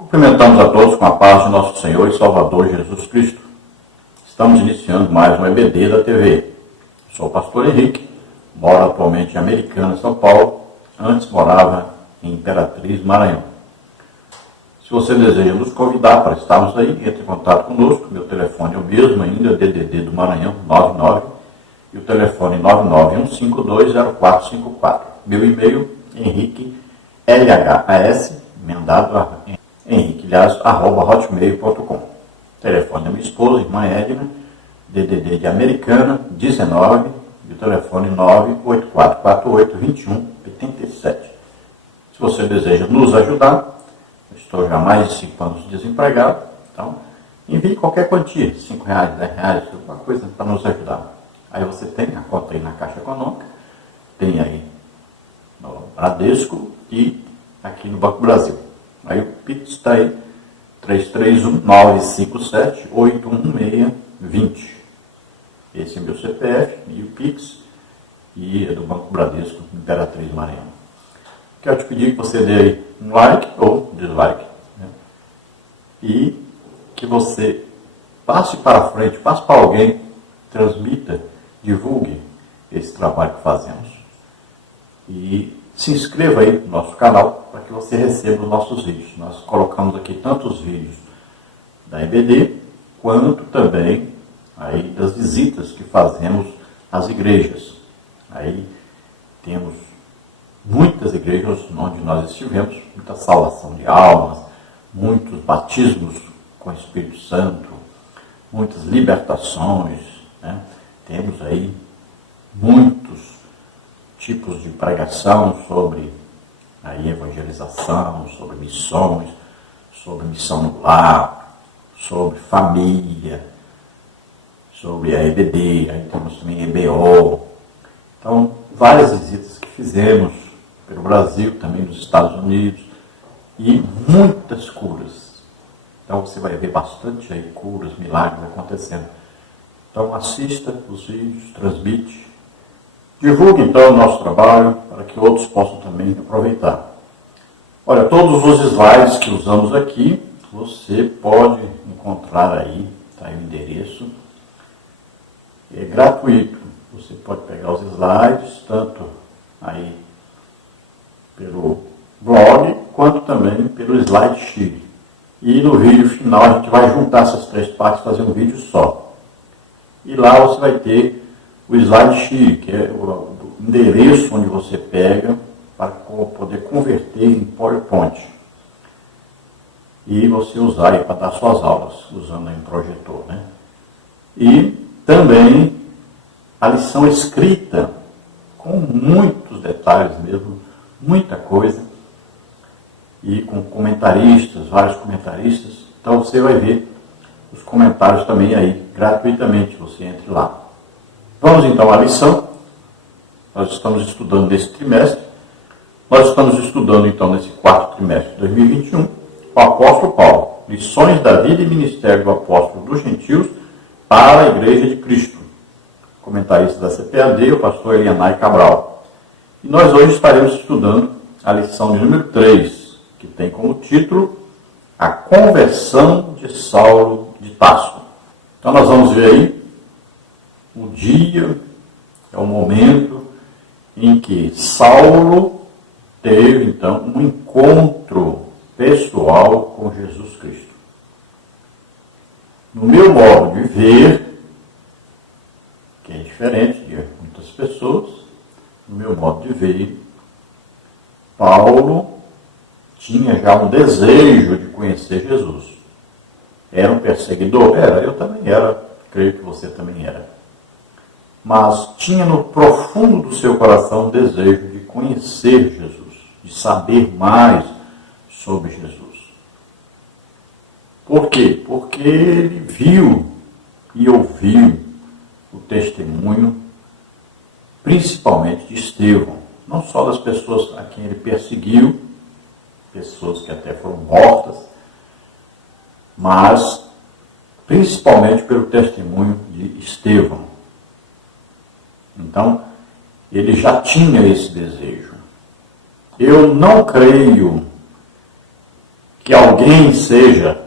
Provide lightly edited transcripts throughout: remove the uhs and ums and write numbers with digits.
Cumprimentamos a todos com a paz de nosso Senhor e Salvador Jesus Cristo. Estamos iniciando mais um EBD da TV. Sou o pastor Henrique, moro atualmente em Americana, São Paulo. Antes morava em Imperatriz, Maranhão. Se você deseja nos convidar para estarmos aí, entre em contato conosco. Meu telefone é o mesmo ainda, DDD do Maranhão, 99, e o telefone 991520454. Meu e-mail, Henrique, LHAS, emendado a henrique.hotmail.com. Telefone da minha esposa, irmã Edna, DDD de Americana, 19, e o telefone 98448-2187. Se você deseja nos ajudar, eu estou já há mais de 5 anos desempregado, então envie qualquer quantia, R$5, R$10, alguma coisa para nos ajudar. Aí você tem a conta aí na Caixa Econômica, tem aí no Bradesco e aqui no Banco Brasil. Aí o Pix está aí, 331-957-816-20. Esse é meu CPF e o Pix, e é do Banco Bradesco, Imperatriz, Maranhão. Quero te pedir que você dê aí um like ou dislike, né? E que você passe para frente, passe para alguém, transmita, divulgue esse trabalho que fazemos. E se inscreva aí no nosso canal para que você receba os nossos vídeos. Nós colocamos aqui tantos vídeos da EBD, quanto também aí das visitas que fazemos às igrejas. Aí temos muitas igrejas onde nós estivemos, muita salvação de almas, muitos batismos com o Espírito Santo, muitas libertações, né? Temos aí muitos tipos de pregação sobre aí evangelização, sobre missões, sobre missão no lar, sobre família, sobre a EBD, aí temos também EBO. Então, várias visitas que fizemos pelo Brasil, também nos Estados Unidos, e muitas curas. Então você vai ver bastante aí curas, milagres acontecendo. Então assista os vídeos, transmite. Divulgue então o nosso trabalho para que outros possam também aproveitar. Olha, todos os slides que usamos aqui, você pode encontrar aí, está aí o endereço. É gratuito. Você pode pegar os slides, tanto aí pelo blog, quanto também pelo SlideShare. E no vídeo final a gente vai juntar essas 3 partes e fazer um vídeo só. E lá você vai ter o SlideShare, que é o endereço onde você pega para poder converter em PowerPoint. E você usar aí para dar suas aulas, usando aí um projetor, né? E também a lição escrita, com muitos detalhes mesmo, muita coisa, e com comentaristas, vários comentaristas. Então você vai ver os comentários também aí, gratuitamente, você entre lá. Vamos então à lição. Nós estamos estudando nesse trimestre. Nós estamos estudando então nesse 4º trimestre de 2021, o apóstolo Paulo, lições da vida e ministério do apóstolo dos gentios para a Igreja de Cristo. Comentarista da CPAD, o pastor Elianai Cabral. E nós hoje estaremos estudando a lição de número 3, que tem como título A Conversão de Saulo de Tarso. Então nós vamos ver aí o dia, é o momento em que Saulo teve então um encontro pessoal com Jesus Cristo. No meu modo de ver, que é diferente de muitas pessoas, no meu modo de ver, Paulo tinha já um desejo de conhecer Jesus. Era um perseguidor? Era, eu também era, creio que você também era. Mas tinha no profundo do seu coração o desejo de conhecer Jesus, de saber mais sobre Jesus. Por quê? Porque ele viu e ouviu o testemunho, principalmente de Estevão, não só das pessoas a quem ele perseguiu, pessoas que até foram mortas, mas principalmente pelo testemunho de Estevão. Então, ele já tinha esse desejo. Eu não creio que alguém alguém seja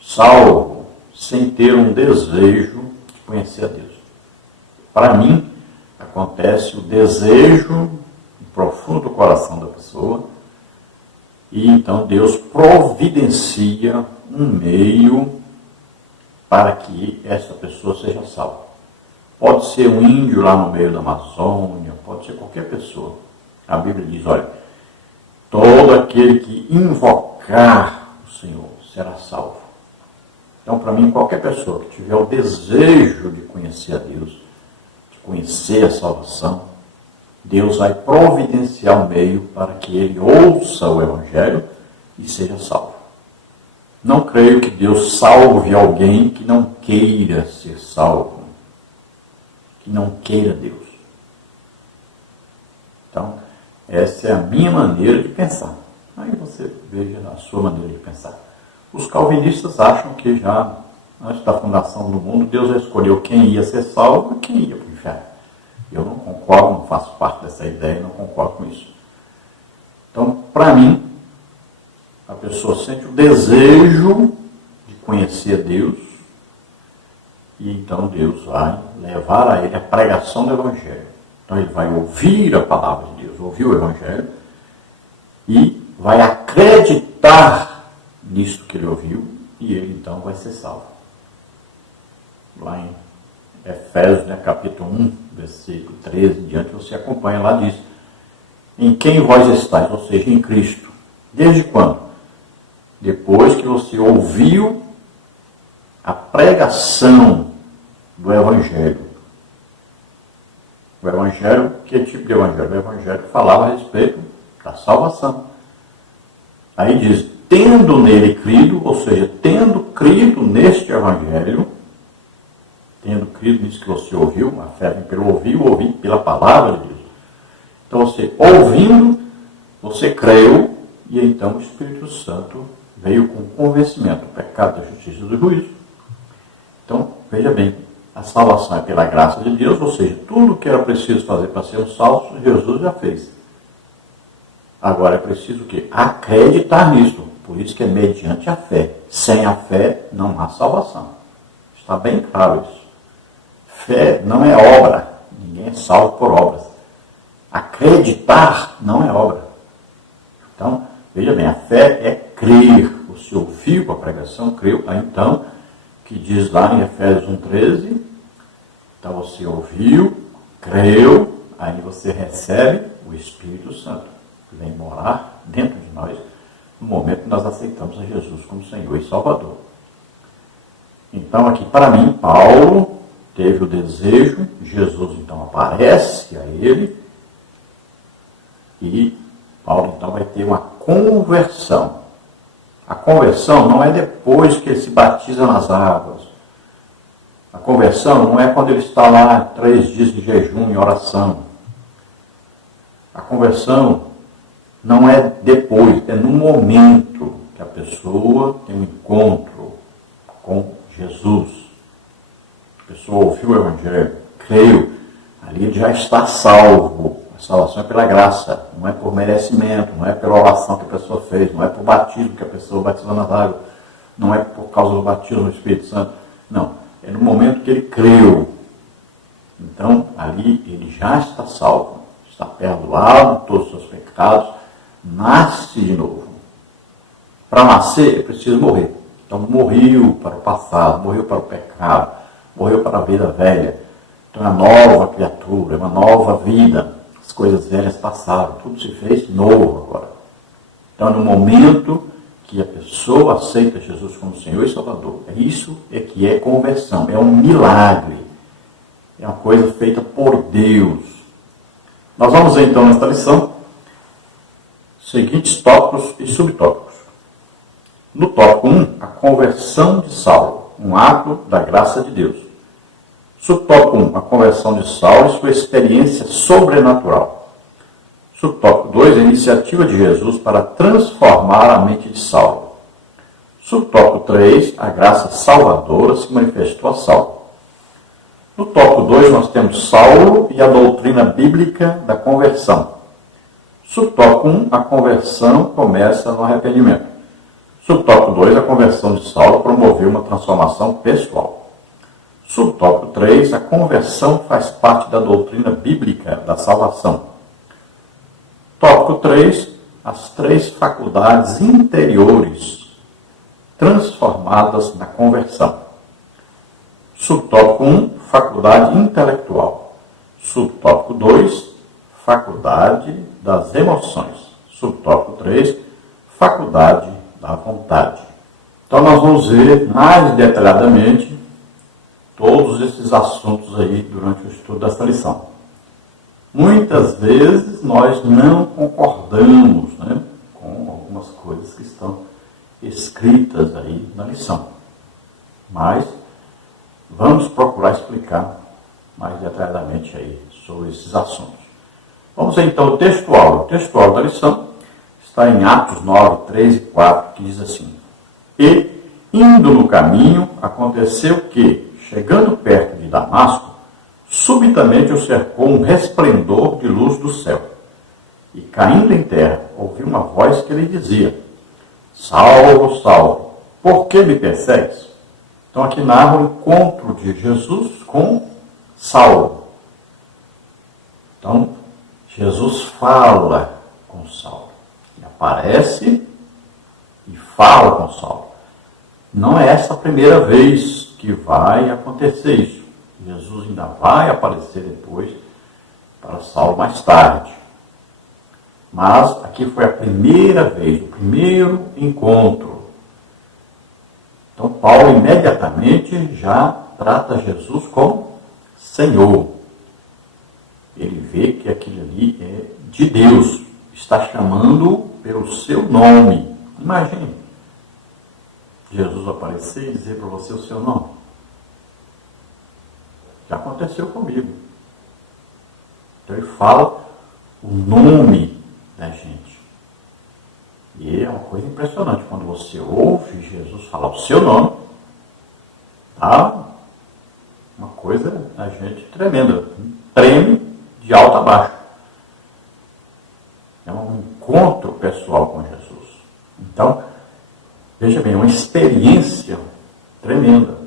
salvo sem ter um desejo de conhecer a Deus. Para mim, acontece o desejo profundo do coração da pessoa e então Deus providencia um meio para que essa pessoa seja salva. Pode ser um índio lá no meio da Amazônia, pode ser qualquer pessoa. A Bíblia diz, olha, todo aquele que invocar o Senhor será salvo. Então, para mim, qualquer pessoa que tiver o desejo de conhecer a Deus, de conhecer a salvação, Deus vai providenciar um meio para que ele ouça o Evangelho e seja salvo. Não creio que Deus salve alguém que não queira ser salvo, que não queira Deus. Então, essa é a minha maneira de pensar. Aí você veja a sua maneira de pensar. Os calvinistas acham que já, antes da fundação do mundo, Deus já escolheu quem ia ser salvo e quem ia para o inferno. Eu não concordo, não faço parte dessa ideia, não concordo com isso. Então, para mim, a pessoa sente o desejo de conhecer Deus e então Deus vai levar a ele a pregação do Evangelho. Então ele vai ouvir a palavra de Deus, ouvir o Evangelho e vai acreditar nisso que ele ouviu e ele então vai ser salvo. Lá em Efésios, capítulo 1, versículo 13 em diante, você acompanha lá, diz: em quem vós estáis, ou seja, em Cristo. Desde quando? Depois que você ouviu a pregação do Evangelho. O Evangelho, que tipo de Evangelho? O Evangelho falava a respeito da salvação. Aí diz, tendo nele crido, ou seja, tendo crido neste Evangelho, tendo crido nisso que você ouviu, a fé vem pelo ouvir pela palavra de Deus. Então você, ouvindo, você creu, e então o Espírito Santo veio com convencimento do pecado, da justiça e do juízo. Então, veja bem, a salvação é pela graça de Deus, ou seja, tudo o que era preciso fazer para ser um salvo, Jesus já fez. Agora é preciso o quê? Acreditar nisso. Por isso que é mediante a fé. Sem a fé não há salvação. Está bem claro isso. Fé não é obra. Ninguém é salvo por obras. Acreditar não é obra. Então, veja bem, a fé é crer. Você ouviu a pregação, creu. Aí então, que diz lá em Efésios 1,13, então você ouviu, creu, aí você recebe o Espírito Santo, que vem morar dentro de nós, no momento que nós aceitamos a Jesus como Senhor e Salvador. Então aqui, para mim, Paulo teve o desejo, Jesus então aparece a ele, e Paulo então vai ter uma conversão. A conversão não é depois que ele se batiza nas águas. A conversão não é quando ele está lá 3 dias de jejum e oração. A conversão não é depois, é no momento que a pessoa tem um encontro com Jesus. A pessoa ouviu o Evangelho, creu, ali ele já está salvo. A salvação é pela graça, não é por merecimento, não é pela oração que a pessoa fez, não é por batismo que a pessoa batizou nas águas, não é por causa do batismo no Espírito Santo. Não, é no momento que ele creu. Então, ali ele já está salvo, está perdoado de todos os seus pecados, nasce de novo. Para nascer é preciso morrer. Então, morreu para o passado, morreu para o pecado, morreu para a vida velha. Então, é uma nova criatura, é uma nova vida. As coisas velhas passaram, tudo se fez novo agora. Então, no momento que a pessoa aceita Jesus como Senhor e Salvador, isso é que é conversão, é um milagre, é uma coisa feita por Deus. Nós vamos ver então nesta lição seguintes tópicos e subtópicos. No tópico 1, a conversão de Saulo, um ato da graça de Deus. Subtópico 1, a conversão de Saulo e sua experiência sobrenatural. Subtópico 2, a iniciativa de Jesus para transformar a mente de Saulo. Subtópico 3, a graça salvadora se manifestou a Saulo. No tópico 2, nós temos Saulo e a doutrina bíblica da conversão. Subtópico 1, a conversão começa no arrependimento. Subtópico 2, a conversão de Saulo promoveu uma transformação pessoal. Subtópico 3, a conversão faz parte da doutrina bíblica da salvação. Tópico 3, as 3 faculdades interiores transformadas na conversão. Subtópico 1, faculdade intelectual. Subtópico 2, faculdade das emoções. Subtópico 3, faculdade da vontade. Então nós vamos ver mais detalhadamente todos esses assuntos aí durante o estudo desta lição. Muitas vezes nós não concordamos, né, com algumas coisas que estão escritas aí na lição. Mas vamos procurar explicar mais detalhadamente aí sobre esses assuntos. Vamos ver então o textual. O textual da lição está em Atos 9, 3 e 4, que diz assim: E, indo no caminho, aconteceu que, chegando perto de Damasco, subitamente o cercou um resplendor de luz do céu. E, caindo em terra, ouviu uma voz que lhe dizia: Saulo, Saulo, por que me persegues? Então aqui narra o encontro de Jesus com Saulo. Então, Jesus fala com Saulo. Ele aparece e fala com Saulo. Não é essa a primeira vez que vai acontecer isso. Jesus ainda vai aparecer depois para Saulo mais tarde. Mas aqui foi a primeira vez, o primeiro encontro. Então Paulo imediatamente já trata Jesus como Senhor. Ele vê que aquilo ali é de Deus. Está chamando pelo seu nome. Imagine Jesus aparecer e dizer para você o seu nome. Já aconteceu comigo. Então ele fala o nome da gente. E é uma coisa impressionante. Quando você ouve Jesus falar o seu nome, tá uma coisa da gente tremenda. Treme de alto a baixo. É um encontro pessoal com Jesus. Então, veja bem, é uma experiência tremenda.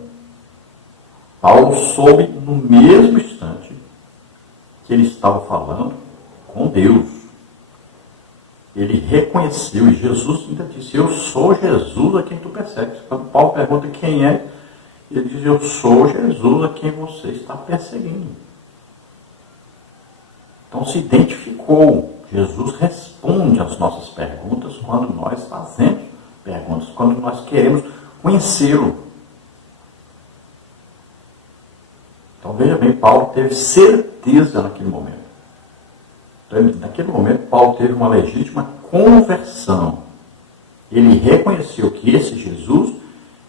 Paulo soube no mesmo instante que ele estava falando com Deus. Ele reconheceu, e Jesus ainda disse: Eu sou Jesus a quem tu persegues. Quando Paulo pergunta quem é, ele diz: Eu sou Jesus a quem você está perseguindo. Então se identificou. Jesus responde às nossas perguntas quando nós fazemos perguntas, quando nós queremos conhecê-lo. Então veja bem, Paulo teve certeza naquele momento. Então, naquele momento, Paulo teve uma legítima conversão. Ele reconheceu que esse Jesus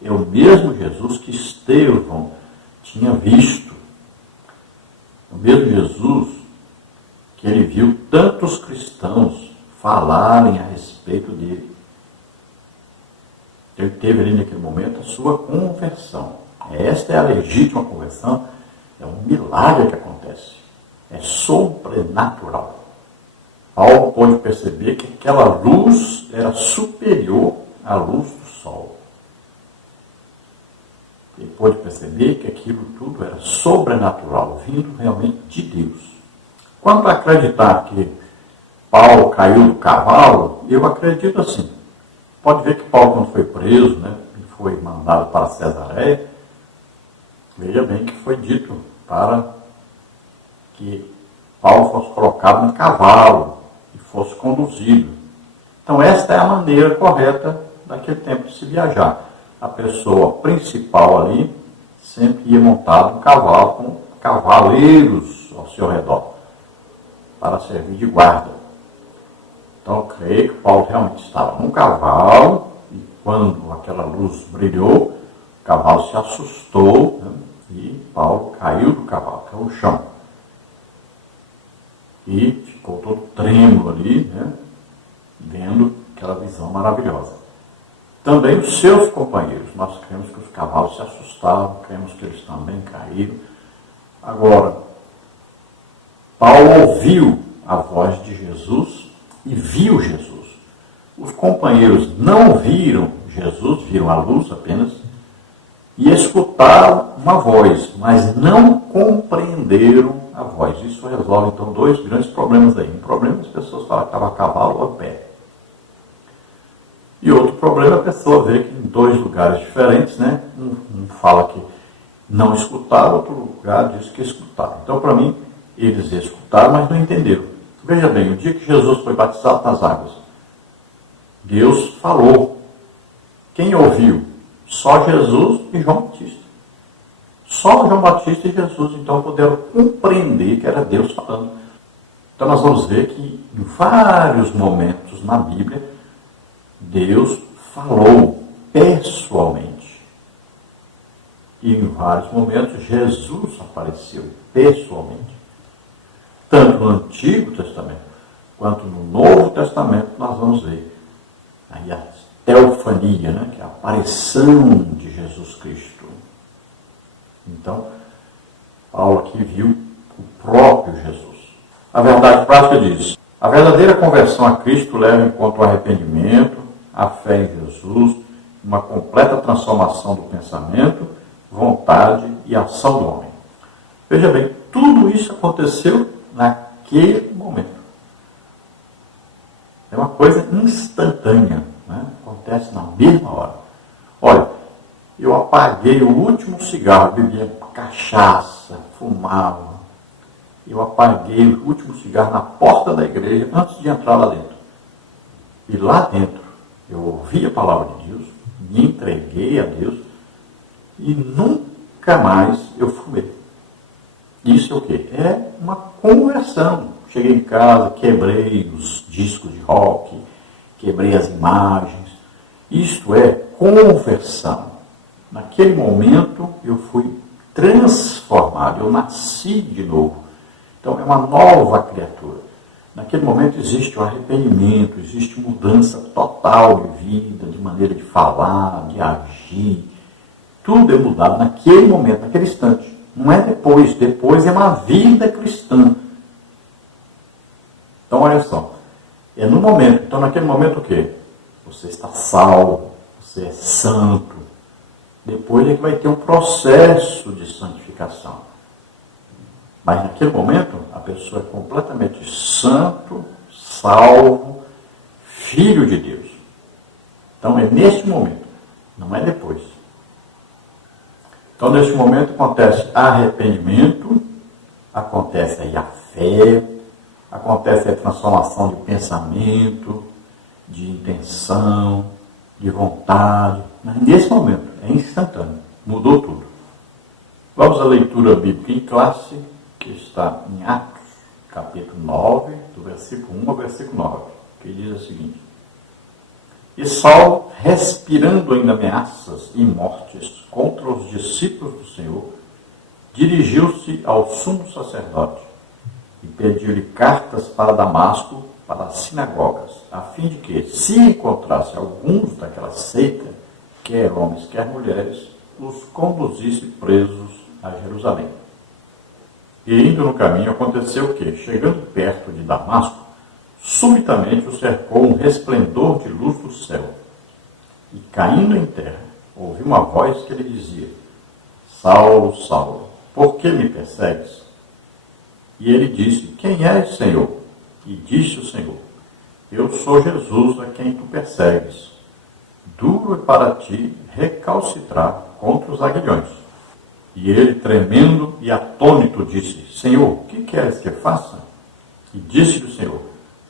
é o mesmo Jesus que Estevão tinha visto. O mesmo Jesus que ele viu tantos cristãos falarem a respeito dele. Ele teve ali naquele momento a sua conversão. Esta é a legítima conversão, é um milagre que acontece. É sobrenatural. Paulo pôde perceber que aquela luz era superior à luz do sol. Ele pôde perceber que aquilo tudo era sobrenatural, vindo realmente de Deus. Quanto a acreditar que Paulo caiu do cavalo, eu acredito assim. Pode ver que Paulo, quando foi preso, né, e foi mandado para Cesareia, veja bem que foi dito para que Paulo fosse colocado no cavalo e fosse conduzido. Então esta é a maneira correta daquele tempo de se viajar. A pessoa principal ali sempre ia montado no cavalo, com cavaleiros ao seu redor, para servir de guarda. Então eu creio que Paulo realmente estava num cavalo, e quando aquela luz brilhou, o cavalo se assustou, né, e Paulo caiu do cavalo, caiu no chão. E ficou todo trêmulo ali, né, vendo aquela visão maravilhosa. Também os seus companheiros, nós cremos que os cavalos se assustaram, cremos que eles também caíram. Agora, Paulo ouviu a voz de Jesus e viu Jesus. Os companheiros não viram Jesus, viram a luz apenas, e escutaram uma voz, mas não compreenderam a voz. Isso resolve, então, dois grandes problemas aí. Um problema é as pessoas falam que estava a cavalo ou a pé. E outro problema é a pessoa ver que em dois lugares diferentes, né? Um fala que não escutaram, outro lugar diz que escutaram. Então, para mim, eles escutaram, mas não entenderam. Veja bem, o dia que Jesus foi batizado nas águas, Deus falou. Quem ouviu? Só Jesus e João Batista. Só João Batista e Jesus, então, puderam compreender que era Deus falando. Então, nós vamos ver que em vários momentos na Bíblia, Deus falou pessoalmente. E em vários momentos, Jesus apareceu pessoalmente. Tanto no Antigo Testamento, quanto no Novo Testamento, nós vamos ver aí a teofania, né, que é a aparição de Jesus Cristo. Então, Paulo aqui viu o próprio Jesus. A verdade prática diz: a verdadeira conversão a Cristo leva em conta o arrependimento, a fé em Jesus, uma completa transformação do pensamento, vontade e ação do homem. Veja bem, tudo isso aconteceu naquele momento. É uma coisa instantânea, né? Acontece na mesma hora. Olha, eu apaguei o último cigarro, bebia cachaça, fumava. Eu apaguei o último cigarro na porta da igreja antes de entrar lá dentro. E lá dentro eu ouvi a palavra de Deus, me entreguei a Deus e nunca mais eu fumei. Isso é o quê? É uma conversão. Cheguei em casa, quebrei os discos de rock, quebrei as imagens. Isto é conversão. Naquele momento eu fui transformado, eu nasci de novo. Então é uma nova criatura. Naquele momento existe o arrependimento, existe mudança total de vida, de maneira de falar, de agir. Tudo é mudado naquele momento, naquele instante. Não é depois. Depois é uma vida cristã. Então, olha só. É no momento. Então, naquele momento o quê? Você está salvo. Você é santo. Depois é que vai ter um processo de santificação. Mas naquele momento, a pessoa é completamente santo, salvo, filho de Deus. Então, é neste momento. Não é depois. Então, neste momento, acontece arrependimento, acontece aí a fé, acontece a transformação de pensamento, de intenção, de vontade. Mas nesse momento, é instantâneo, mudou tudo. Vamos à leitura bíblica em classe, que está em Atos, capítulo 9, do versículo 1 ao versículo 9, que diz o seguinte: E Saulo, respirando ainda ameaças e mortes contra os discípulos do Senhor, dirigiu-se ao sumo sacerdote e pediu-lhe cartas para Damasco, para as sinagogas, a fim de que, se encontrasse alguns daquela seita, quer homens, quer mulheres, os conduzisse presos a Jerusalém. E indo no caminho, aconteceu que, chegando perto de Damasco, subitamente o cercou um resplendor de luz do céu. E caindo em terra, ouviu uma voz que lhe dizia: Saulo, Saulo, por que me persegues? E ele disse: Quem és, Senhor? E disse o Senhor: Eu sou Jesus a quem tu persegues. Duro é para ti recalcitrar contra os aguilhões. E ele, tremendo e atônito, disse: Senhor, o que queres que faça? E disse-lhe o Senhor: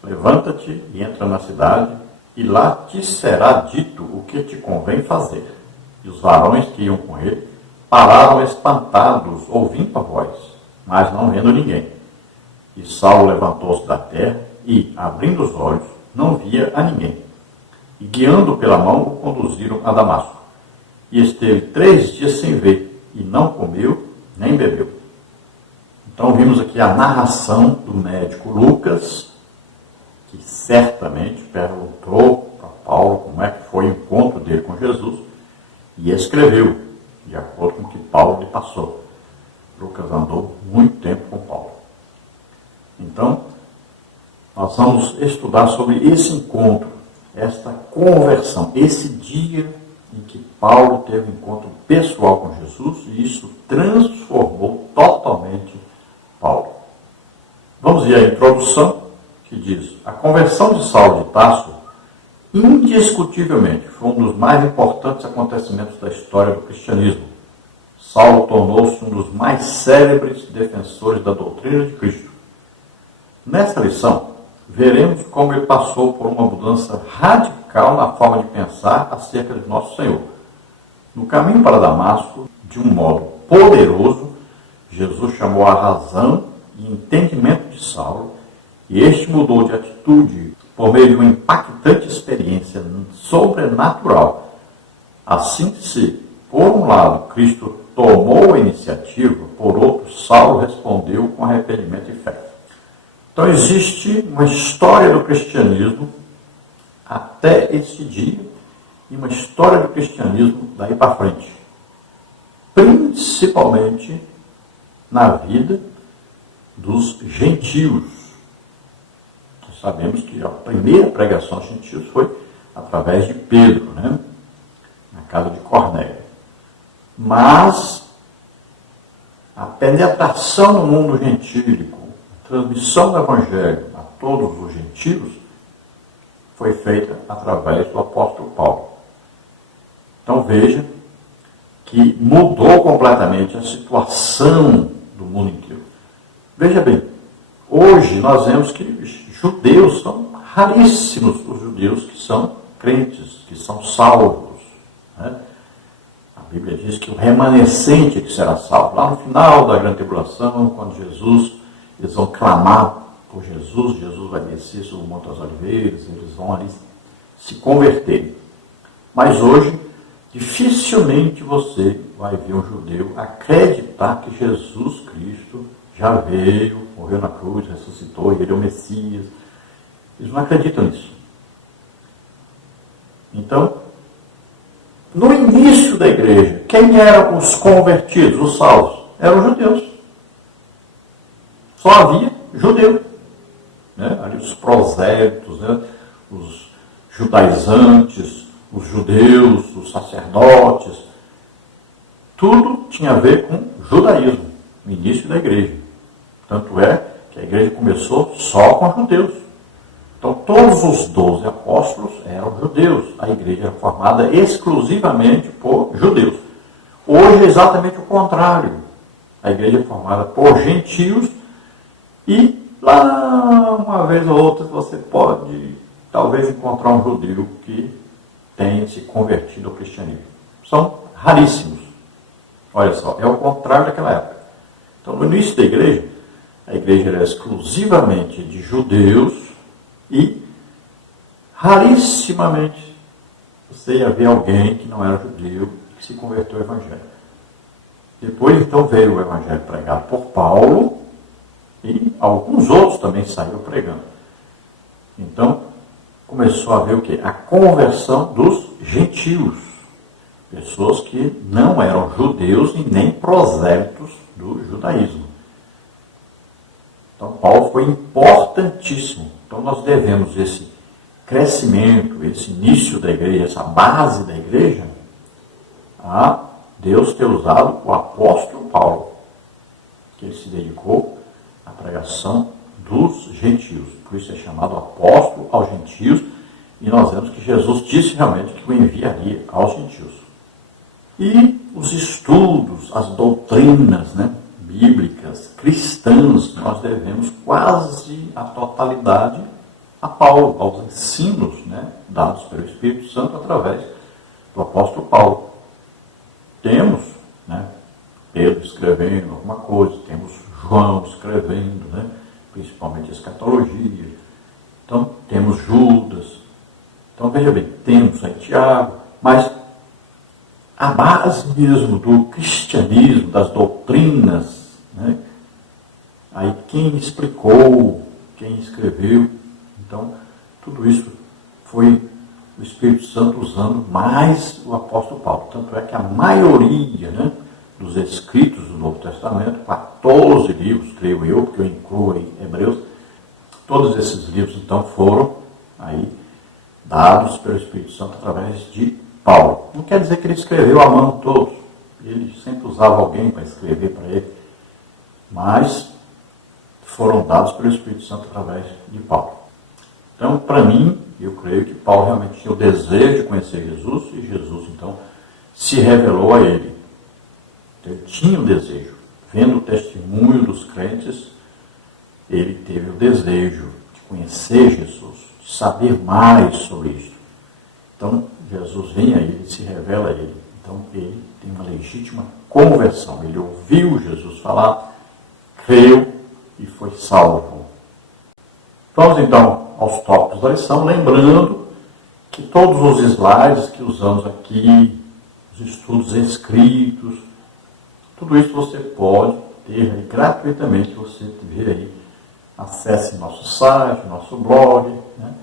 Levanta-te e entra na cidade, e lá te será dito o que te convém fazer. E os varões que iam com ele pararam espantados, ouvindo a voz, mas não vendo ninguém. E Saulo levantou-se da terra e, abrindo os olhos, não via a ninguém. E, guiando pela mão, o conduziram a Damasco. E esteve 3 dias sem ver, e não comeu nem bebeu. Então vimos aqui a narração do médico Lucas, que certamente perguntou para Paulo como é que foi o encontro dele com Jesus, e escreveu, de acordo com o que Paulo lhe passou. Lucas andou muito tempo com Paulo. Então, nós vamos estudar sobre esse encontro, esta conversão, esse dia em que Paulo teve um encontro pessoal com Jesus e isso transformou totalmente Paulo. Vamos ver a introdução que diz: a conversão de Saulo de Tarso indiscutivelmente foi um dos mais importantes acontecimentos da história do cristianismo. Saulo tornou-se um dos mais célebres defensores da doutrina de Cristo. Nesta lição, veremos como ele passou por uma mudança radical na forma de pensar acerca de nosso Senhor. No caminho para Damasco, de um modo poderoso, Jesus chamou a razão e entendimento de Saulo e este mudou de atitude por meio de uma impactante experiência sobrenatural. Assim, se, por um lado, Cristo tomou a iniciativa, por outro, Saulo respondeu com arrependimento e fé. Então, existe uma história do cristianismo até esse dia e uma história do cristianismo daí para frente. Principalmente na vida dos gentios. Nós sabemos que a primeira pregação aos gentios foi através de Pedro, né? Na casa de Cornélio. Mas a penetração no mundo gentílico, a transmissão do Evangelho a todos os gentios, foi feita através do apóstolo Paulo. Então veja que mudou completamente a situação do mundo inteiro. Veja bem, hoje nós vemos que judeus são raríssimos os judeus que são crentes, que são salvos, né? A Bíblia diz que o remanescente que será salvo. Lá no final da grande tribulação, quando eles vão clamar por Jesus, Jesus vai descer sobre o Monte das Oliveiras, eles vão ali se converter. Mas hoje, dificilmente você vai ver um judeu acreditar que Jesus Cristo já veio, morreu na cruz, ressuscitou, e ele é o Messias. Eles não acreditam nisso. Então, no início da igreja, quem eram os convertidos, os salvos? Eram os judeus. Só havia judeu. Né? Ali os prosélitos, né? Os judaizantes, os judeus, os sacerdotes. Tudo tinha a ver com judaísmo, no início da igreja. Tanto é que a igreja começou só com judeus. Então, todos os 12 apóstolos eram judeus. A igreja era formada exclusivamente por judeus. Hoje é exatamente o contrário. A igreja é formada por gentios e lá, uma vez ou outra, você pode talvez encontrar um judeu que tenha se convertido ao cristianismo. São raríssimos. Olha só, é o contrário daquela época. Então, no início da igreja, a igreja era exclusivamente de judeus e rarissimamente você ia ver alguém que não era judeu que se converteu ao Evangelho. Depois, então, veio o Evangelho pregado por Paulo e alguns outros também saíram pregando. Então, começou a haver o quê? A conversão dos gentios. Pessoas que não eram judeus e nem prosélitos do judaísmo. Então, Paulo foi importantíssimo. Então, nós devemos esse crescimento, esse início da igreja, essa base da igreja, a Deus ter usado o apóstolo Paulo, que ele se dedicou à pregação dos gentios. Por isso é chamado apóstolo aos gentios, e nós vemos que Jesus disse realmente que o enviaria aos gentios. E os estudos, as doutrinas, né, bíblicas, cristãs, nós devemos quase a totalidade a Paulo, aos ensinos, né, dados pelo Espírito Santo através do apóstolo Paulo. Temos, né, Pedro escrevendo alguma coisa, temos João escrevendo, né, principalmente a escatologia. Então, temos Judas. Então, veja bem, temos aí Tiago, mas a base mesmo do cristianismo, das doutrinas, né? Aí quem explicou, quem escreveu, então tudo isso foi o Espírito Santo usando mais o apóstolo Paulo. Tanto é que a maioria, né, dos escritos do Novo Testamento, 14 livros, creio eu, porque eu incluo aí Hebreus, todos esses livros então foram aí dados pelo Espírito Santo através de Paulo. Não quer dizer que ele escreveu à mão todos. Ele sempre usava alguém para escrever para ele. Mas foram dados pelo Espírito Santo através de Paulo. Então, para mim, eu creio que Paulo realmente tinha o desejo de conhecer Jesus e Jesus, então, se revelou a ele. Ele tinha o desejo. Vendo o testemunho dos crentes, ele teve o desejo de conhecer Jesus, de saber mais sobre isso. Então, Jesus vem a ele, se revela a ele. Então, ele tem uma legítima conversão. Ele ouviu Jesus falar, creu e foi salvo. Vamos, então, aos tópicos da lição, lembrando que todos os slides que usamos aqui, os estudos escritos, tudo isso você pode ter aí gratuitamente, você vê aí, acesse nosso site, nosso blog, né?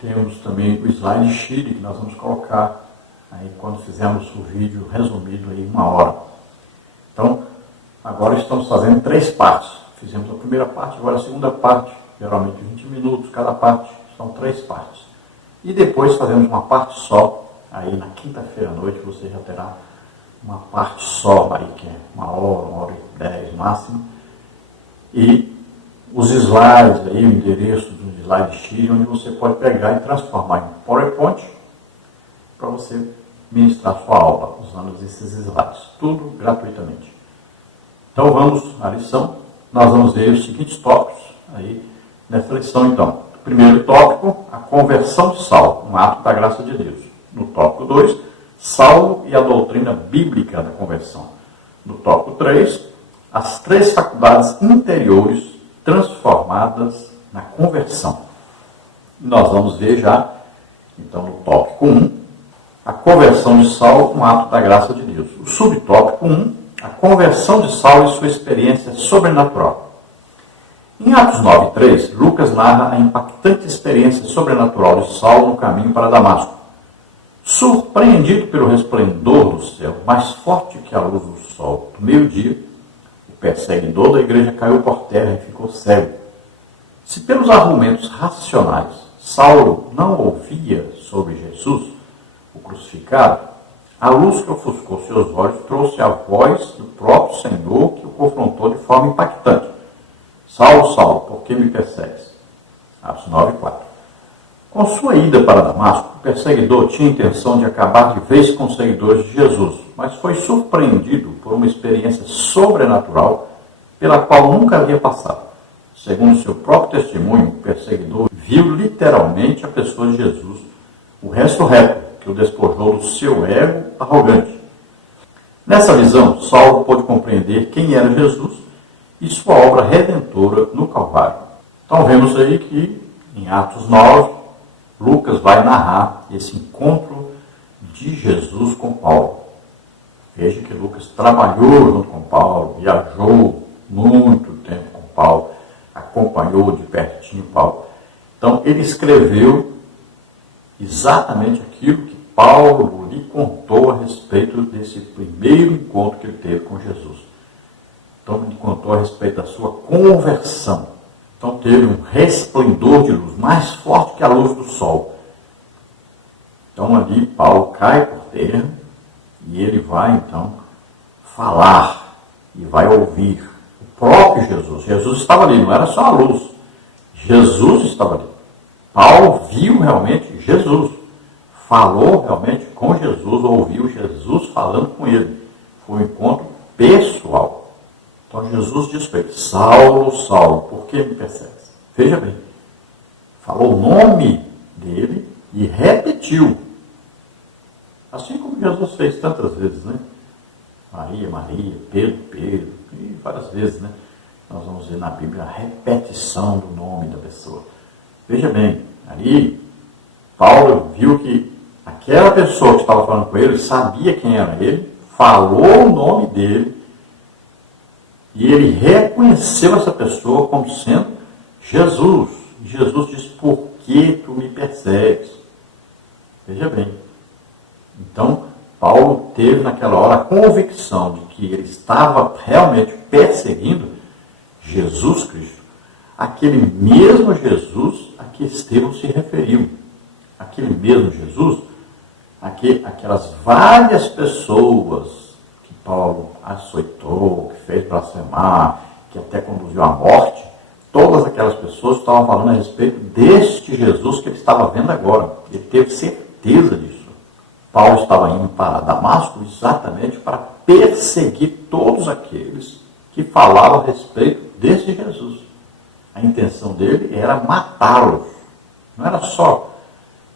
Temos também o slide sheet que nós vamos colocar aí quando fizermos o vídeo resumido aí 1 hora. Então, agora estamos fazendo 3 partes. Fizemos a primeira parte, agora a segunda parte, geralmente 20 minutos cada parte, são 3 partes. E depois fazemos uma parte só, aí na quinta-feira à noite você já terá uma parte só, aí que é 1 hora e 10 máximo. E os slides, aí, o endereço do slide sheet, onde você pode pegar e transformar em PowerPoint para você ministrar sua aula usando esses slides. Tudo gratuitamente. Então vamos à lição. Nós vamos ver os seguintes tópicos aí nessa lição, então. O primeiro tópico, a conversão de Saulo, um ato da graça de Deus. No tópico 2, Saulo e a doutrina bíblica da conversão. No tópico 3, as 3 faculdades interiores transformadas na conversão. Nós vamos ver já, então, no tópico 1, a conversão de Saulo, um ato da graça de Deus. O subtópico 1, a conversão de Saulo e sua experiência sobrenatural. Em Atos 9:3, Lucas narra a impactante experiência sobrenatural de Saulo no caminho para Damasco. Surpreendido pelo resplendor do céu, mais forte que a luz do sol do meio-dia, o perseguidor da igreja caiu por terra e ficou cego. Se pelos argumentos racionais Saulo não ouvia sobre Jesus, o crucificado, a luz que ofuscou seus olhos trouxe a voz do próprio Senhor que o confrontou de forma impactante. Saulo, Saulo, por que me persegues? Atos 9:4. Com sua ida para Damasco, o perseguidor tinha a intenção de acabar de vez com os seguidores de Jesus, mas foi surpreendido por uma experiência sobrenatural pela qual nunca havia passado. Segundo seu próprio testemunho, o perseguidor viu literalmente a pessoa de Jesus, o ressurreto, que o despojou do seu ego arrogante. Nessa visão, Saulo pôde compreender quem era Jesus e sua obra redentora no Calvário. Então vemos aí que em Atos 9, Lucas vai narrar esse encontro de Jesus com Paulo. Veja que Lucas trabalhou junto com Paulo, viajou muito tempo com Paulo, acompanhou de pertinho Paulo. Então ele escreveu exatamente aquilo que Paulo lhe contou a respeito desse primeiro encontro que ele teve com Jesus. Então ele contou a respeito da sua conversão. Então teve um resplendor de luz, mais forte que a luz do sol. Então ali Paulo cai por terra e ele vai então falar e vai ouvir o próprio Jesus. Jesus estava ali, não era só a luz. Jesus estava ali. Paulo viu realmente Jesus. Falou realmente com Jesus, ouviu Jesus falando com ele. Foi um encontro pessoal. Então Jesus disse para ele: Saulo, Saulo, por que me persegues? Veja bem, falou o nome dele e repetiu. Assim como Jesus fez tantas vezes, né? Maria, Maria, Pedro, Pedro, e várias vezes, né? Nós vamos ver na Bíblia a repetição do nome da pessoa. Veja bem, aí Paulo viu que aquela pessoa que estava falando com ele sabia quem era ele, falou o nome dele, e ele reconheceu essa pessoa como sendo Jesus. E Jesus disse: por que tu me persegues? Veja bem. Então, Paulo teve naquela hora a convicção de que ele estava realmente perseguindo Jesus Cristo. Aquele mesmo Jesus a que Estevão se referiu. Aquele mesmo Jesus aquelas várias pessoas que Paulo açoitou, que fez blasfemar, que até conduziu à morte, todas aquelas pessoas estavam falando a respeito deste Jesus que ele estava vendo agora. Ele teve certeza disso. Paulo estava indo para Damasco exatamente para perseguir todos aqueles que falavam a respeito desse Jesus. A intenção dele era matá-los. Não era só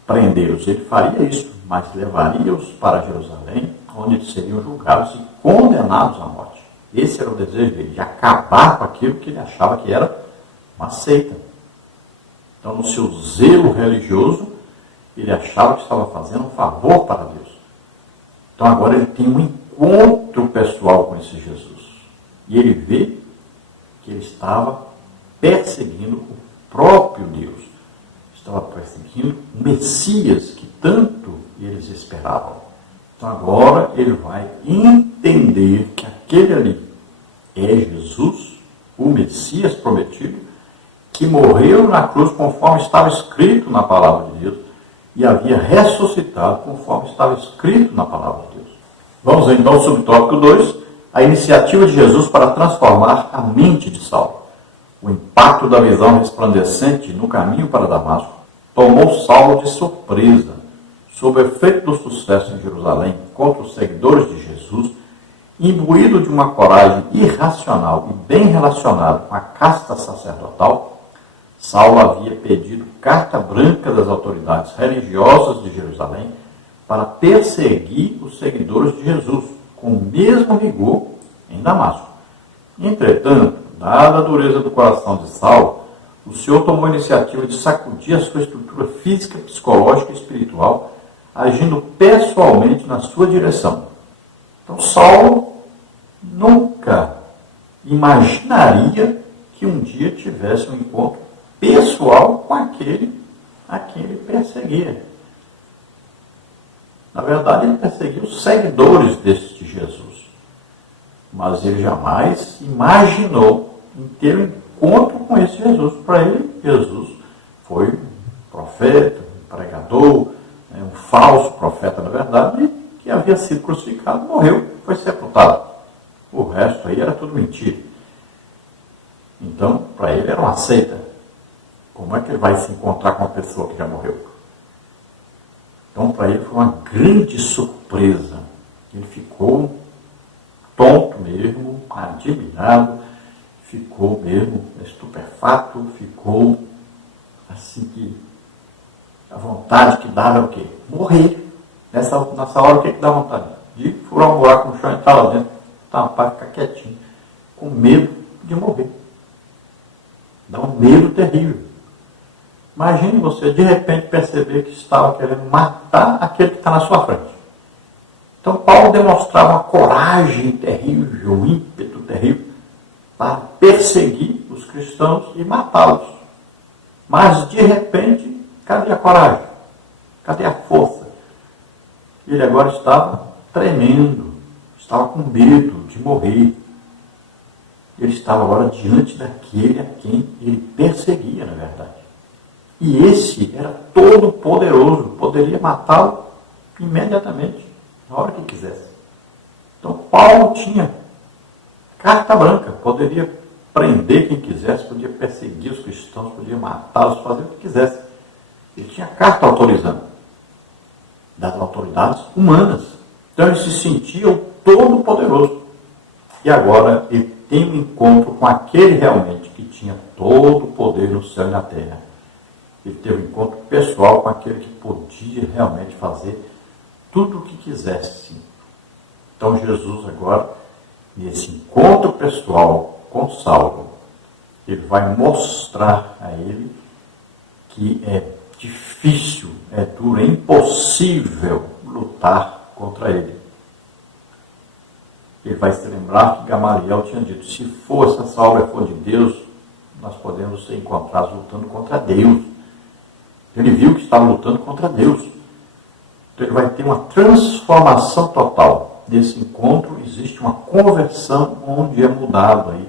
prendê-los, ele faria isso, mas levaria-os para Jerusalém, onde eles seriam julgados e condenados à morte. Esse era o desejo dele, de acabar com aquilo que ele achava que era uma seita. Então, no seu zelo religioso, ele achava que estava fazendo um favor para Deus. Então, agora ele tem um encontro pessoal com esse Jesus. E ele vê que ele estava perseguindo o próprio Deus. Estava perseguindo o Messias que tanto eles esperavam. Então agora ele vai entender que aquele ali é Jesus, o Messias prometido, que morreu na cruz conforme estava escrito na palavra de Deus e havia ressuscitado conforme estava escrito na palavra de Deus. Vamos então ao subtópico 2, a iniciativa de Jesus para transformar a mente de Saulo. O impacto da visão resplandecente no caminho para Damasco tomou Saulo de surpresa. Sob o efeito do sucesso em Jerusalém contra os seguidores de Jesus, imbuído de uma coragem irracional e bem relacionado com a casta sacerdotal, Saulo havia pedido carta branca das autoridades religiosas de Jerusalém para perseguir os seguidores de Jesus, com o mesmo rigor em Damasco. Entretanto, dada a dureza do coração de Saulo, o Senhor tomou a iniciativa de sacudir a sua estrutura física, psicológica e espiritual, agindo pessoalmente na sua direção. Então, Saulo nunca imaginaria que um dia tivesse um encontro pessoal com aquele a quem ele perseguia. Na verdade, ele perseguia os seguidores deste Jesus. Mas ele jamais imaginou em ter um encontro com esse Jesus. Para ele, Jesus foi um profeta, um pregador, um falso profeta, na verdade, que havia sido crucificado, morreu, foi sepultado. O resto aí era tudo mentira. Então, para ele era uma seita. Como é que ele vai se encontrar com uma pessoa que já morreu? Então, para ele foi uma grande surpresa. Ele ficou tonto mesmo, admirado, ficou mesmo estupefato, ficou assim que a vontade que dava é o quê? Morrer. Nessa hora o que dá vontade? De furar um buraco no chão e entrar lá dentro, tampar, ficar quietinho, com medo de morrer. Dá um medo terrível. Imagine você de repente perceber que estava querendo matar aquele que está na sua frente. Então Paulo demonstrava uma coragem terrível, um ímpeto terrível para perseguir os cristãos e matá-los. Mas de repente, cadê a coragem? Cadê a força? Ele agora estava tremendo, estava com medo de morrer. Ele estava agora diante daquele a quem ele perseguia, na verdade. E esse era todo poderoso, poderia matá-lo imediatamente, na hora que quisesse. Então Paulo tinha carta branca, poderia prender quem quisesse, podia perseguir os cristãos, podia matá-los, fazer o que quisesse. Ele tinha carta autorizando, das autoridades humanas. Então ele se sentia o todo-poderoso. E agora ele tem um encontro com aquele realmente que tinha todo o poder no céu e na terra. Ele teve um encontro pessoal com aquele que podia realmente fazer tudo o que quisesse. Então Jesus agora, nesse encontro pessoal com Saulo, ele vai mostrar a ele que é difícil, é duro, é impossível lutar contra ele. Ele vai se lembrar que Gamaliel tinha dito, se essa obra for de Deus, nós podemos ser encontrados lutando contra Deus. Ele viu que estava lutando contra Deus. Então ele vai ter uma transformação total. Nesse encontro existe uma conversão onde é mudado aí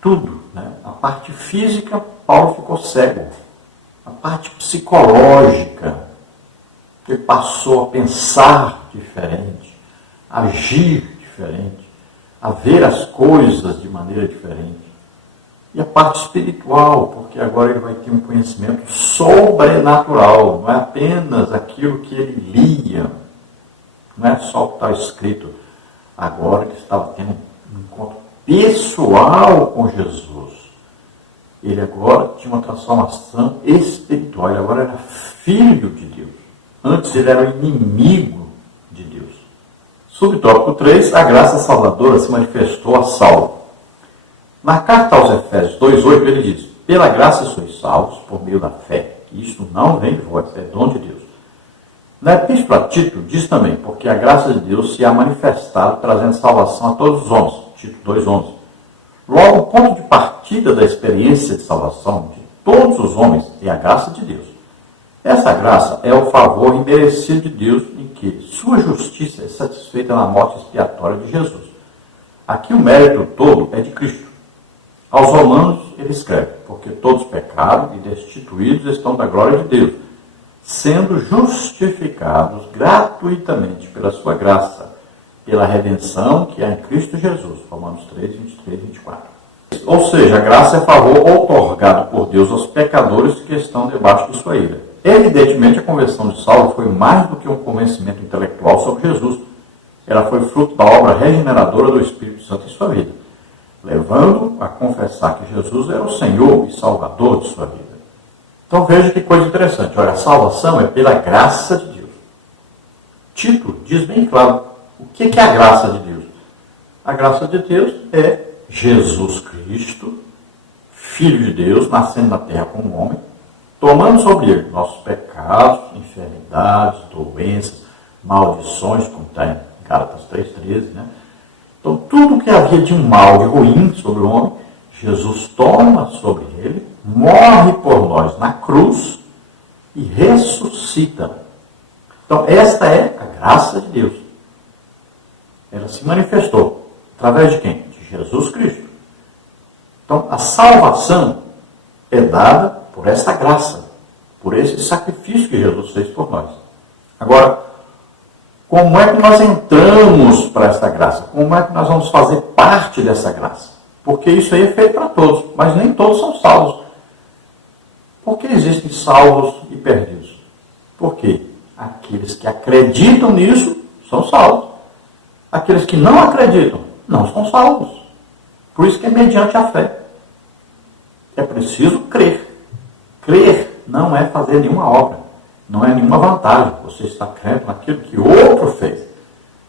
tudo. Né? A parte física, Paulo ficou cego. A parte psicológica, Ele passou a pensar diferente, a agir diferente, a ver as coisas de maneira diferente. E a parte espiritual, porque agora ele vai ter um conhecimento sobrenatural, não é apenas aquilo que ele lia, não é só o que está escrito. Agora ele estava tendo um encontro pessoal com Jesus. Ele agora tinha uma transformação espiritual, ele agora era filho de Deus. Antes ele era o inimigo de Deus. Subtópico 3, a graça salvadora se manifestou a Saulo. Na carta aos Efésios 2,8 ele diz: pela graça sois salvos por meio da fé. Isto não vem de vós, é dom de Deus. Na epístola a Tito diz também: porque a graça de Deus se há manifestado, trazendo salvação a todos os homens. Tito 2,11. Logo, o ponto de partida da experiência de salvação de todos os homens é a graça de Deus. Essa graça é o favor imerecido de Deus em que sua justiça é satisfeita na morte expiatória de Jesus. Aqui o mérito todo é de Cristo. Aos Romanos ele escreve: porque todos pecaram e destituídos estão da glória de Deus, sendo justificados gratuitamente pela sua graça, pela redenção que há em Cristo Jesus. Romanos 3, 23 e 24. Ou seja, a graça é favor outorgado por Deus aos pecadores que estão debaixo de sua ira. Evidentemente, a conversão de Saulo foi mais do que um convencimento intelectual sobre Jesus. Ela foi fruto da obra regeneradora do Espírito Santo em sua vida, levando-o a confessar que Jesus era o Senhor e Salvador de sua vida. Então veja que coisa interessante. Olha, a salvação é pela graça de Deus. Tito diz bem claro o que é a graça de Deus. A graça de Deus é Jesus Cristo, Filho de Deus, nascendo na terra como homem, tomando sobre ele nossos pecados, enfermidades, doenças, maldições, como está em Gálatas 3,13, né? Então, tudo que havia de mal, de ruim sobre o homem, Jesus toma sobre ele, morre por nós na cruz e ressuscita. Então, esta é a graça de Deus. Ela se manifestou através de quem? De Jesus Cristo. Então, a salvação é dada por essa graça, por esse sacrifício que Jesus fez por nós. Agora, como é que nós entramos para essa graça? Como é que nós vamos fazer parte dessa graça? Porque isso aí é feito para todos, mas nem todos são salvos. Por que existem salvos e perdidos? Porque aqueles que acreditam nisso são salvos. Aqueles que não acreditam não são salvos. Por isso que é mediante a fé. É preciso crer. Crer não é fazer nenhuma obra. Não é nenhuma vantagem. Você está crendo naquilo que outro fez.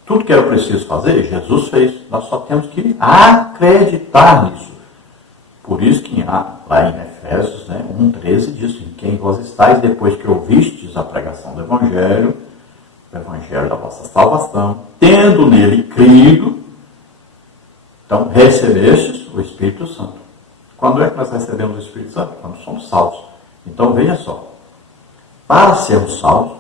Tudo que era preciso fazer, Jesus fez. Nós só temos que acreditar nisso. Por isso que lá em Efésios 1,13 diz: em quem vós estáis depois que ouvistes a pregação do Evangelho, o Evangelho da vossa salvação, tendo nele crido, então recebestes o Espírito Santo. Quando é que nós recebemos o Espírito Santo? Quando somos salvos. Então veja só, para sermos salvos,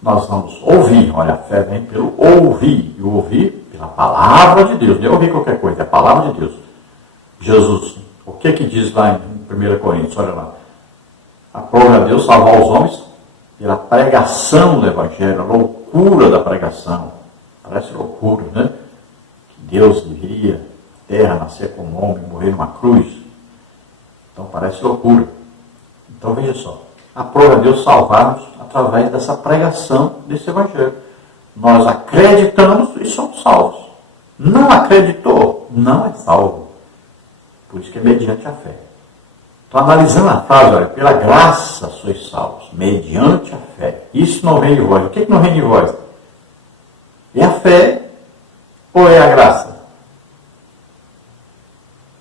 nós vamos ouvir. Olha, a fé vem pelo ouvir, e o ouvir pela palavra de Deus. Não é ouvir qualquer coisa, é a palavra de Deus. Jesus, o que diz lá em 1 Coríntios? Olha lá. Aprove a Deus salvar os homens pela pregação do Evangelho, a loucura da pregação. Parece loucura, né? Que Deus viria à terra, nascer como homem, morrer numa cruz. Então parece loucura. Então veja só. Aprove a Deus salvar-nos através dessa pregação desse Evangelho. Nós acreditamos e somos salvos. Não acreditou, não é salvo. Por isso que é mediante a fé. Então, analisando a frase, olha, pela graça sois salvos, mediante a fé. Isso não vem de vós. O que não vem de vós? É a fé ou é a graça?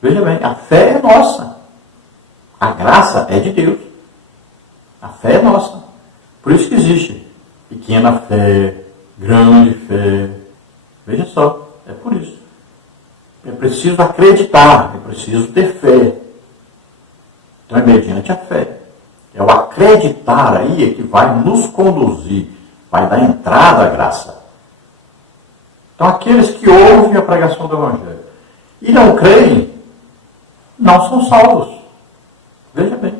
Veja bem, a fé é nossa. A graça é de Deus. A fé é nossa. Por isso que existe pequena fé, grande fé. Veja só, é por isso. É preciso acreditar, é preciso ter fé. Então é mediante a fé. É o acreditar aí é que vai nos conduzir, vai dar entrada à graça. Então aqueles que ouvem a pregação do Evangelho e não creem, não são salvos. Veja bem,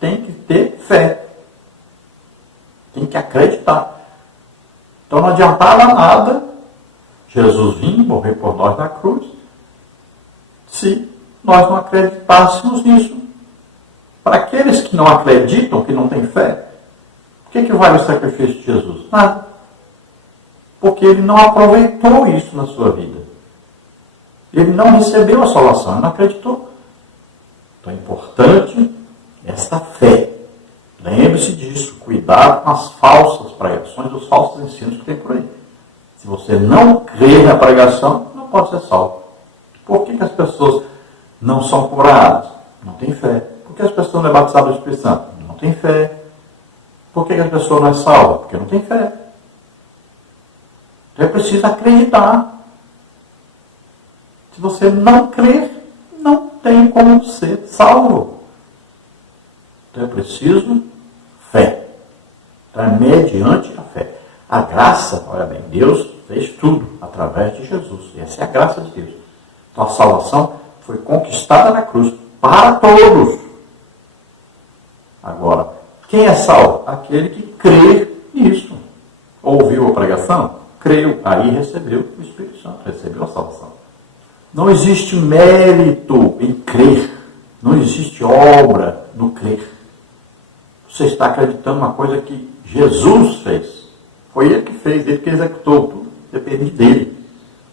tem que ter fé. Tem que acreditar. Então não adiantava nada Jesus vir morrer por nós na cruz se nós não acreditássemos nisso. Para aqueles que não acreditam, que não têm fé, o que vale o sacrifício de Jesus? Nada. Porque ele não aproveitou isso na sua vida. Ele não recebeu a salvação, ele não acreditou. Então é importante esta fé. Lembre-se disso. Cuidado com as falsas pregações, os falsos ensinos que tem por aí. Se você não crê na pregação, não pode ser salvo. Por que as pessoas não são curadas? Não tem fé. Por que as pessoas não é batizadas do Espírito Santo? Não tem fé. Por que as pessoas não é salvas? Porque não tem fé. Então é preciso acreditar. Se você não crer, não tem como ser salvo. Então é preciso fé. Então é mediante a fé. A graça, olha bem, Deus fez tudo através de Jesus. E essa é a graça de Deus. Então a salvação foi conquistada na cruz para todos. Agora, quem é salvo? Aquele que crê nisso. Ouviu a pregação? Creu. Aí recebeu o Espírito Santo, recebeu a salvação. Não existe mérito em crer. Não existe obra no crer. Você está acreditando uma coisa que Jesus fez. Foi ele que fez, ele que executou tudo. Depende dele.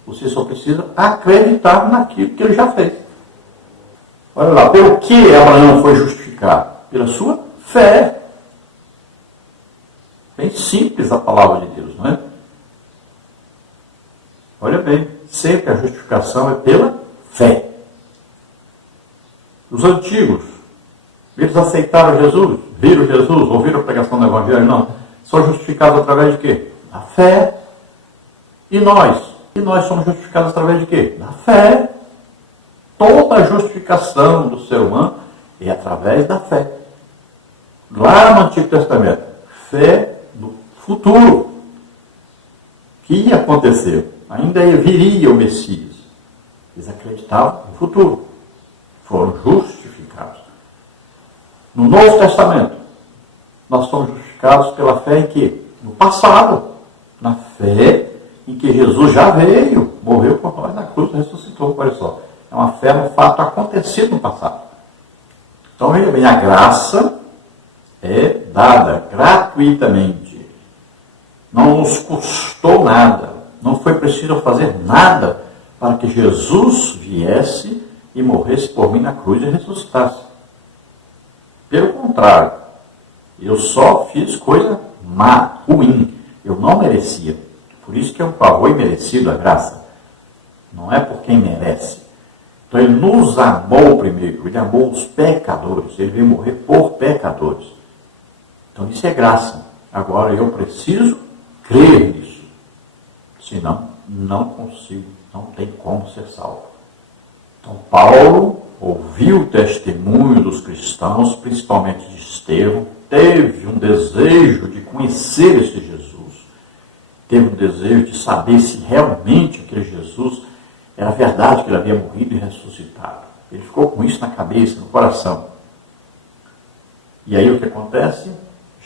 Você só precisa acreditar naquilo que ele já fez. Olha lá, pelo que Abraão foi justificado? Pela sua fé. Bem simples a palavra de Deus, não é? Olha bem, sempre a justificação é pela fé. Os antigos, eles aceitaram Jesus, viram Jesus, ouviram a pregação do Evangelho? Não. São justificados através de quê? Da fé. E nós? E nós somos justificados através de quê? Da fé. Toda a justificação do ser humano é através da fé. Lá no Antigo Testamento, fé no futuro. Que ia acontecer? Ainda viria o Messias. Eles acreditavam no futuro. Foram justificados. No Novo Testamento, nós somos justificados pela fé em quê? No passado. Na fé em que Jesus já veio, morreu por nós na cruz, ressuscitou. Olha só. É uma fé no fato acontecido no passado. Então, veja bem, a graça é dada gratuitamente. Não nos custou nada. Não foi preciso fazer nada para que Jesus viesse e morresse por mim na cruz e ressuscitasse. Pelo contrário, eu só fiz coisa má, ruim. Eu não merecia. Por isso que é um favor imerecido a graça. Não é por quem merece. Então ele nos amou primeiro. Ele amou os pecadores. Ele veio morrer por pecadores. Então isso é graça. Agora eu preciso crer nisso. Senão, não consigo, não tem como ser salvo. Então, Paulo ouviu o testemunho dos cristãos, principalmente de Estevão, teve um desejo de conhecer esse Jesus, teve um desejo de saber se realmente aquele Jesus era verdade que ele havia morrido e ressuscitado. Ele ficou com isso na cabeça, no coração. E aí o que acontece?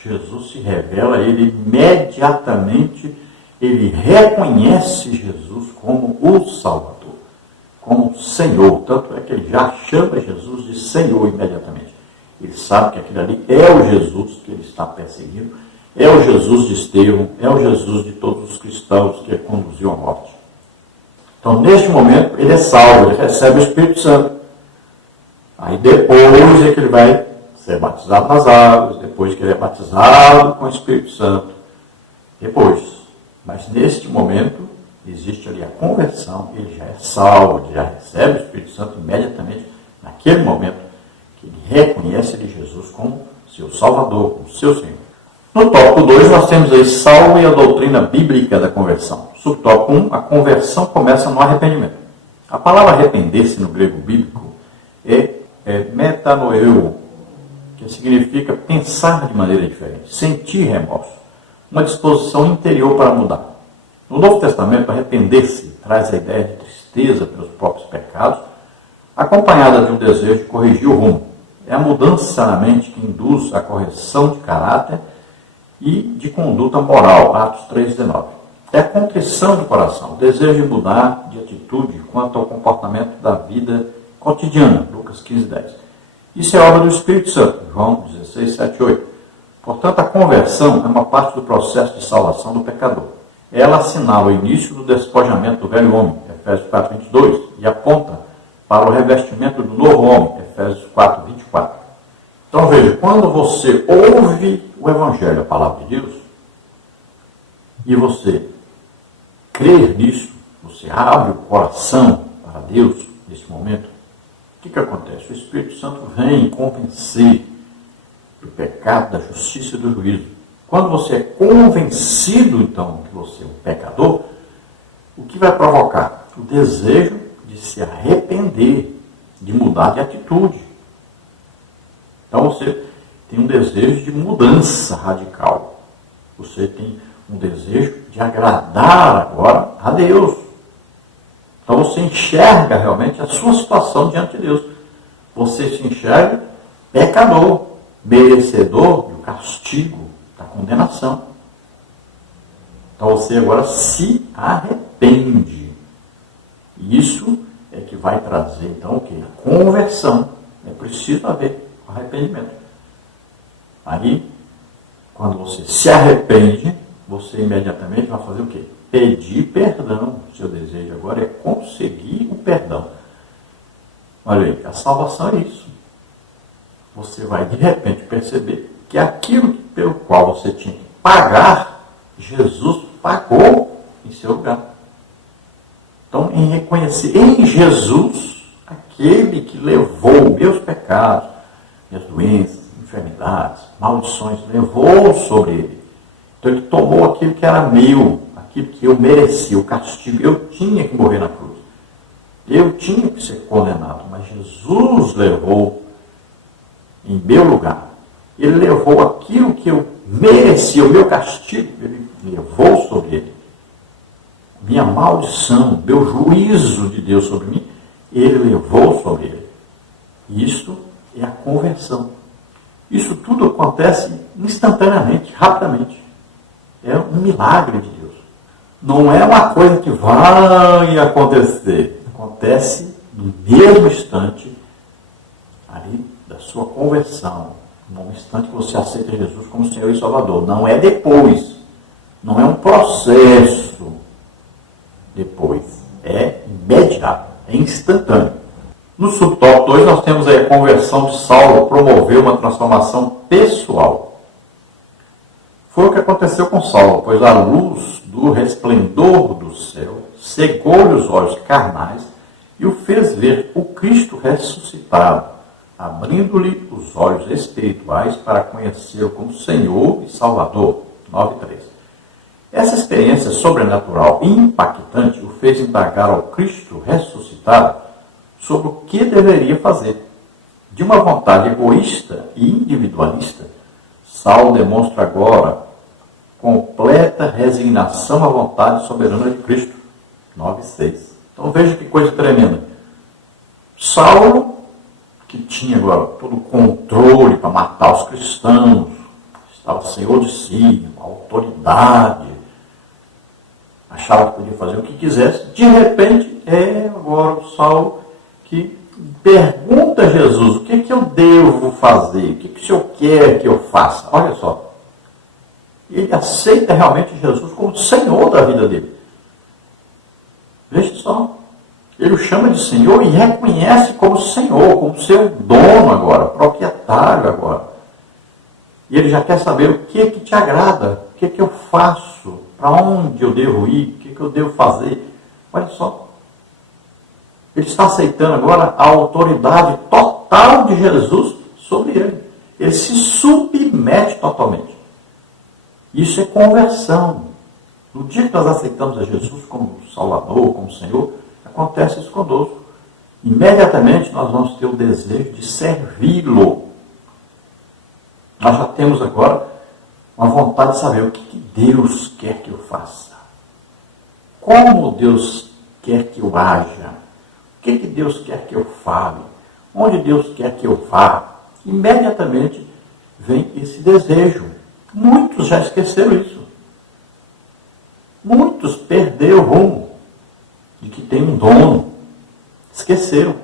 Jesus se revela a ele imediatamente. Ele reconhece Jesus como o Salvador, como Senhor. Tanto é que ele já chama Jesus de Senhor imediatamente. Ele sabe que aquele ali é o Jesus que ele está perseguindo, é o Jesus de Estevão, é o Jesus de todos os cristãos que ele conduziu à morte. Então, neste momento, ele é salvo, ele recebe o Espírito Santo. Aí depois é que ele vai ser batizado nas águas, depois que ele é batizado com o Espírito Santo. Depois. Mas neste momento, existe ali a conversão, ele já é salvo, ele já recebe o Espírito Santo imediatamente, naquele momento que ele reconhece ele Jesus como seu Salvador, como seu Senhor. No tópico 2, nós temos aí salvo e a doutrina bíblica da conversão. Subtópico 1, a conversão começa no arrependimento. A palavra arrepender-se no grego bíblico é metanoeo, que significa pensar de maneira diferente, sentir remorso. Uma disposição interior para mudar. No Novo Testamento, arrepender-se traz a ideia de tristeza pelos próprios pecados, acompanhada de um desejo de corrigir o rumo. É a mudança na mente que induz a correção de caráter e de conduta moral, Atos 3,19. É a contrição do coração, o desejo de mudar de atitude quanto ao comportamento da vida cotidiana, Lucas 15:10. Isso é obra do Espírito Santo, João 16:7-8. Portanto, a conversão é uma parte do processo de salvação do pecador. Ela assinala o início do despojamento do velho homem, Efésios 4:22, e aponta para o revestimento do novo homem, Efésios 4:24. Então veja, quando você ouve o Evangelho, a palavra de Deus, e você crer nisso, você abre o coração para Deus nesse momento, o que acontece? O Espírito Santo vem convencer do pecado, da justiça e do juízo. Quando você é convencido, então, que você é um pecador, o que vai provocar? O desejo de se arrepender, de mudar de atitude. Então você tem um desejo de mudança radical. Você tem um desejo de agradar agora a Deus. Então você enxerga realmente a sua situação diante de Deus. Você se enxerga pecador, merecedor do castigo, da condenação. Então você agora se arrepende. E isso é que vai trazer, então, o quê? A conversão. É preciso haver arrependimento. Aí, quando você se arrepende, você imediatamente vai fazer o quê? Pedir perdão. O seu desejo agora é conseguir o perdão. Olha aí, a salvação é isso. Você vai, de repente, perceber que aquilo pelo qual você tinha que pagar, Jesus pagou em seu lugar. Então, em reconhecer em Jesus aquele que levou meus pecados, minhas doenças, enfermidades, maldições, levou sobre ele. Então, ele tomou aquilo que era meu, aquilo que eu merecia, o castigo. Eu tinha que morrer na cruz. Eu tinha que ser condenado, mas Jesus levou em meu lugar. Ele levou aquilo que eu merecia, o meu castigo, ele levou sobre ele. Minha maldição, meu juízo de Deus sobre mim, ele levou sobre ele. Isso é a conversão. Isso tudo acontece instantaneamente, rapidamente. É um milagre de Deus. Não é uma coisa que vai acontecer. Acontece no mesmo instante ali da sua conversão. No instante que você aceita Jesus como Senhor e Salvador. Não é depois. Não é um processo depois. É imediato. É instantâneo. No subtópico 2 nós temos aí a conversão de Saulo promover uma transformação pessoal. Foi o que aconteceu com Saulo, pois a luz do resplendor do céu cegou-lhe os olhos carnais e o fez ver o Cristo ressuscitado, abrindo-lhe os olhos espirituais para conhecê-lo como Senhor e Salvador. 9:3. Essa experiência sobrenatural e impactante o fez indagar ao Cristo ressuscitado sobre o que deveria fazer. De uma vontade egoísta e individualista, Saulo demonstra agora completa resignação à vontade soberana de Cristo. 9:6. Então veja que coisa tremenda. Saulo, que tinha agora todo o controle para matar os cristãos, estava senhor de si, uma autoridade, achava que podia fazer o que quisesse, de repente agora o Saulo que pergunta a Jesus, o que eu devo fazer? O que o Senhor quer que eu faça? Olha só. Ele aceita realmente Jesus como Senhor da vida dele. Veja só. Ele o chama de Senhor e reconhece como Senhor, como seu dono agora, proprietário agora. E ele já quer saber o que te agrada, o que eu faço, para onde eu devo ir, o que eu devo fazer. Olha só. Ele está aceitando agora a autoridade total de Jesus sobre ele. Ele se submete totalmente. Isso é conversão. No dia que nós aceitamos a Jesus como Salvador, como Senhor, acontece isso conosco. Imediatamente nós vamos ter o desejo de servi-lo. Nós já temos agora uma vontade de saber o que Deus quer que eu faça. Como Deus quer que eu haja. O que Deus quer que eu fale? Onde Deus quer que eu vá? Imediatamente vem esse desejo Muitos já esqueceram isso. Muitos perderam o rumo de que tem um dono. Esqueceram.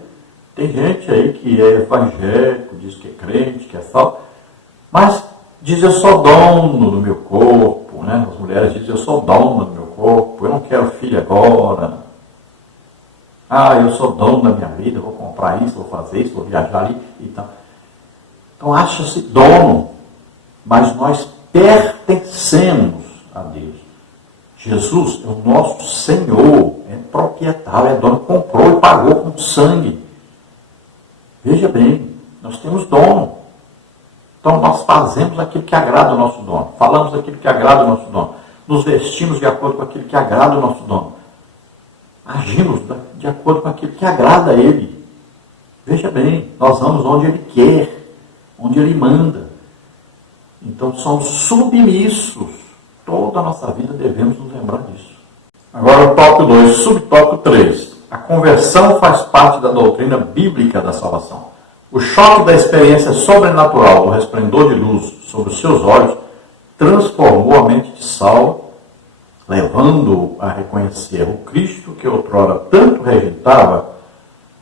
Tem gente aí que é evangélico, diz que é crente, que é salvo, mas diz: eu sou dono do meu corpo, né? As mulheres dizem: eu sou dona do meu corpo, eu não quero filho agora. Ah, eu sou dono da minha vida, vou comprar isso, vou fazer isso, vou viajar ali e tal. Então acha-se dono, mas nós pertencemos a Deus. Jesus é o nosso Senhor, é proprietário, é dono, comprou e pagou com sangue. Veja bem, nós temos dono. Então nós fazemos aquilo que agrada ao nosso dono, falamos aquilo que agrada ao nosso dono, nos vestimos de acordo com aquilo que agrada ao nosso dono, agimos de acordo com aquilo que agrada a Ele. Veja bem, nós vamos onde Ele quer, onde Ele manda. Então somos submissos. Toda a nossa vida devemos nos lembrar disso. Agora o tópico 2, subtópico 3. A conversão faz parte da doutrina bíblica da salvação. O choque da experiência sobrenatural do resplendor de luz sobre os seus olhos transformou a mente de Saulo, levando-o a reconhecer o Cristo que outrora tanto rejeitava,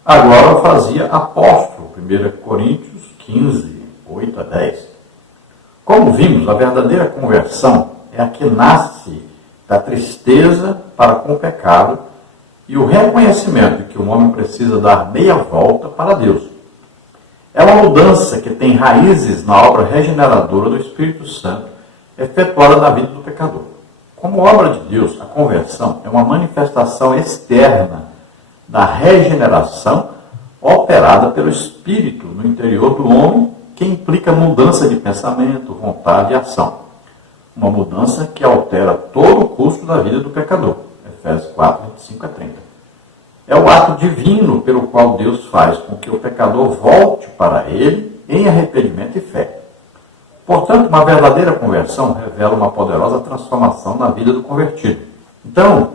agora o fazia apóstolo. 1 Coríntios 15, 8 a 10. Como vimos, a verdadeira conversão é a que nasce da tristeza para com o pecado e o reconhecimento de que o homem precisa dar meia volta para Deus. É uma mudança que tem raízes na obra regeneradora do Espírito Santo, efetuada na vida do pecador. Como obra de Deus, a conversão é uma manifestação externa da regeneração operada pelo Espírito no interior do homem, que implica mudança de pensamento, vontade e ação. Uma mudança que altera todo o curso da vida do pecador. Efésios 4, 25 a 30. É o ato divino pelo qual Deus faz com que o pecador volte para Ele em arrependimento e fé. Portanto, uma verdadeira conversão revela uma poderosa transformação na vida do convertido. Então,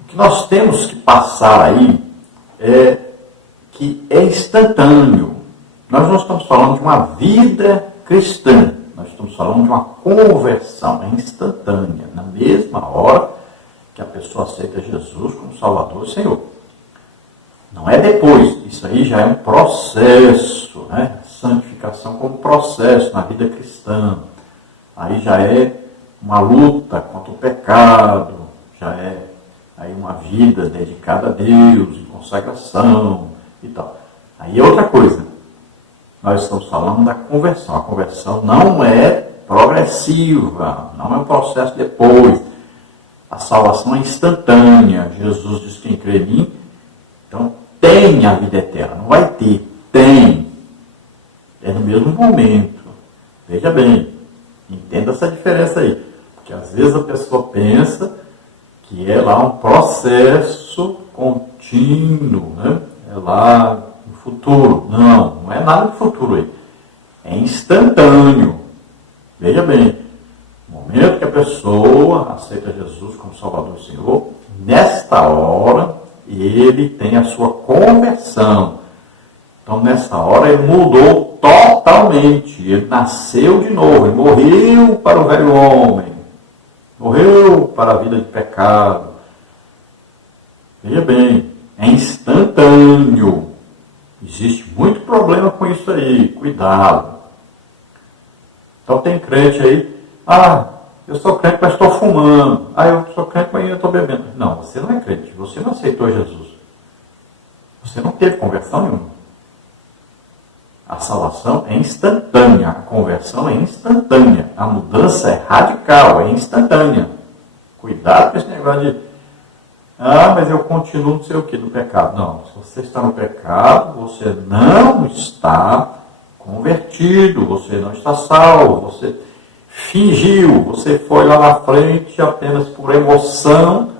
o que nós temos que passar aí é que é instantâneo. Nós não estamos falando de uma vida cristã. Nós estamos falando de uma conversão, é instantânea, na mesma hora que a pessoa aceita Jesus como Salvador e Senhor. Não é depois, isso aí já é um processo, né? Santificação como processo na vida cristã. Aí já é uma luta contra o pecado, já é aí uma vida dedicada a Deus, em consagração e tal. Aí é outra coisa. Nós estamos falando da conversão. A conversão não é progressiva, não é um processo depois. A salvação é instantânea. Jesus diz: quem crê em mim, então tem a vida eterna. Não vai ter, tem. É no mesmo momento. Veja bem, entenda essa diferença aí. Porque às vezes a pessoa pensa que é lá um processo contínuo, né? É lá no futuro. Não, não é nada de futuro aí. É instantâneo. Veja bem, no momento que a pessoa aceita Jesus como Salvador e Senhor, nesta hora ele tem a sua conversão. Então nessa hora ele mudou totalmente. Ele nasceu de novo, ele morreu para o velho homem, morreu para a vida de pecado. Veja bem, é instantâneo. Existe muito problema com isso aí, cuidado. Então tem crente aí: eu sou crente, mas estou fumando. Eu sou crente, mas eu estou bebendo. Não, você não é crente, você não aceitou Jesus. Você não teve conversão nenhuma. A salvação é instantânea, a conversão é instantânea, a mudança é radical, é instantânea. Cuidado com esse negócio de: mas eu continuo não sei o que, no pecado. Não, se você está no pecado, você não está convertido, você não está salvo, você fingiu, você foi lá na frente apenas por emoção,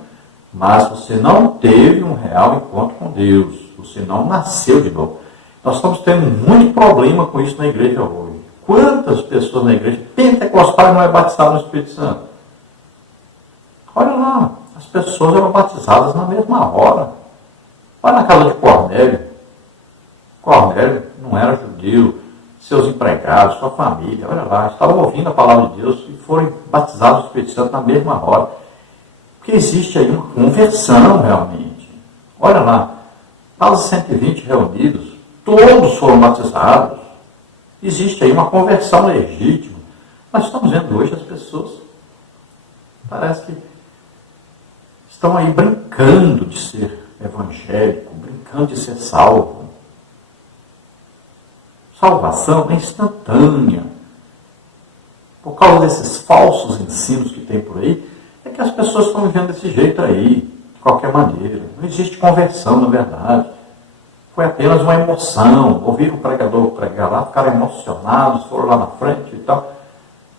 mas você não teve um real encontro com Deus, você não nasceu de novo. Nós estamos tendo muito problema com isso na igreja hoje. Quantas pessoas na igreja pentecostais não é batizado no Espírito Santo? Olha lá, as pessoas eram batizadas na mesma hora. Vai na casa de Cornélio. Cornélio não era judeu, seus empregados, sua família, olha lá, estavam ouvindo a palavra de Deus e foram batizados no Espírito Santo na mesma hora. Porque existe aí uma conversão realmente. Olha lá, quase 120 reunidos, todos foram batizados. Existe aí uma conversão legítima. Nós estamos vendo hoje as pessoas, parece que estão aí brincando de ser evangélico, brincando de ser salvo. Salvação é instantânea. Por causa desses falsos ensinos que tem por aí, é que as pessoas estão vivendo desse jeito aí, de qualquer maneira. Não existe conversão, na verdade. Foi apenas uma emoção. Ouviram o pregador pregar lá, ficaram emocionados, foram lá na frente e tal.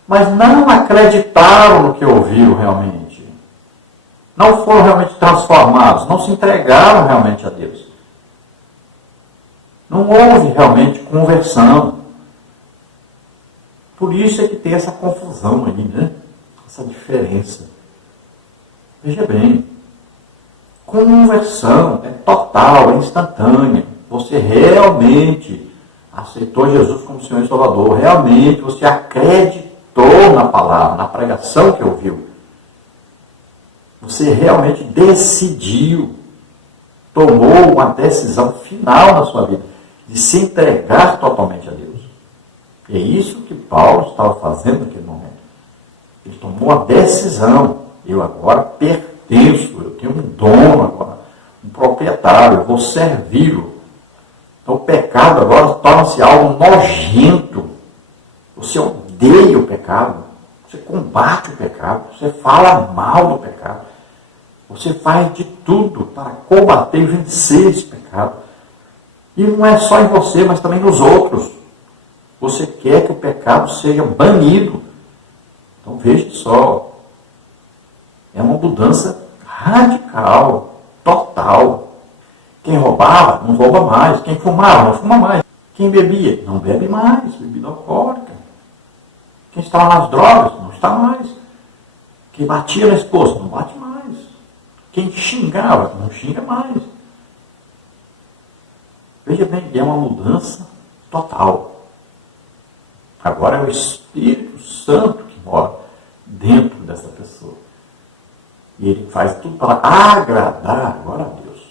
Mas não acreditaram no que ouviram realmente. Não foram realmente transformados, não se entregaram realmente a Deus. Não houve realmente conversão. Por isso é que tem essa confusão aí, né? Essa diferença. Veja bem, conversão é total, é instantânea. Você realmente aceitou Jesus como Senhor e Salvador. Realmente você acreditou na palavra, na pregação que ouviu. Você realmente decidiu, tomou uma decisão final na sua vida, de se entregar totalmente a Deus. E é isso que Paulo estava fazendo naquele momento. Ele tomou a decisão. Eu agora pertenço, eu tenho um dono agora, um proprietário, eu vou servi-lo. Então o pecado agora torna-se algo nojento. Você odeia o pecado, você combate o pecado, você fala mal do pecado. Você faz de tudo para combater e vencer esse pecado. E não é só em você, mas também nos outros. Você quer que o pecado seja banido. Então veja só. É uma mudança radical, total. Quem roubava, não rouba mais. Quem fumava, não fuma mais. Quem bebia, não bebe mais, bebida alcoólica. Quem estava nas drogas, não está mais. Quem batia na esposa, não bate mais. Quem xingava, não xinga mais. Veja bem, é uma mudança total. Agora é o Espírito Santo que mora dentro dessa pessoa. E ele faz tudo para agradar agora a Deus.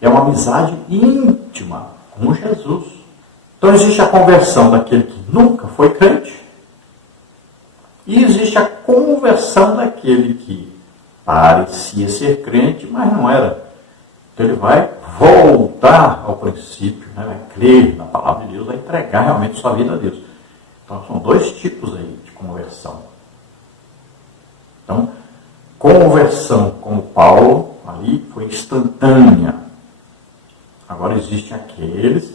É uma amizade íntima com Jesus. Então existe a conversão daquele que nunca foi crente. E existe a conversão daquele que parecia ser crente, mas não era. Então ele vai voltar ao princípio, né? Vai crer na palavra de Deus, vai entregar realmente sua vida a Deus. Então são dois tipos aí de conversão. Então, conversão como Paulo, ali foi instantânea. Agora existem aqueles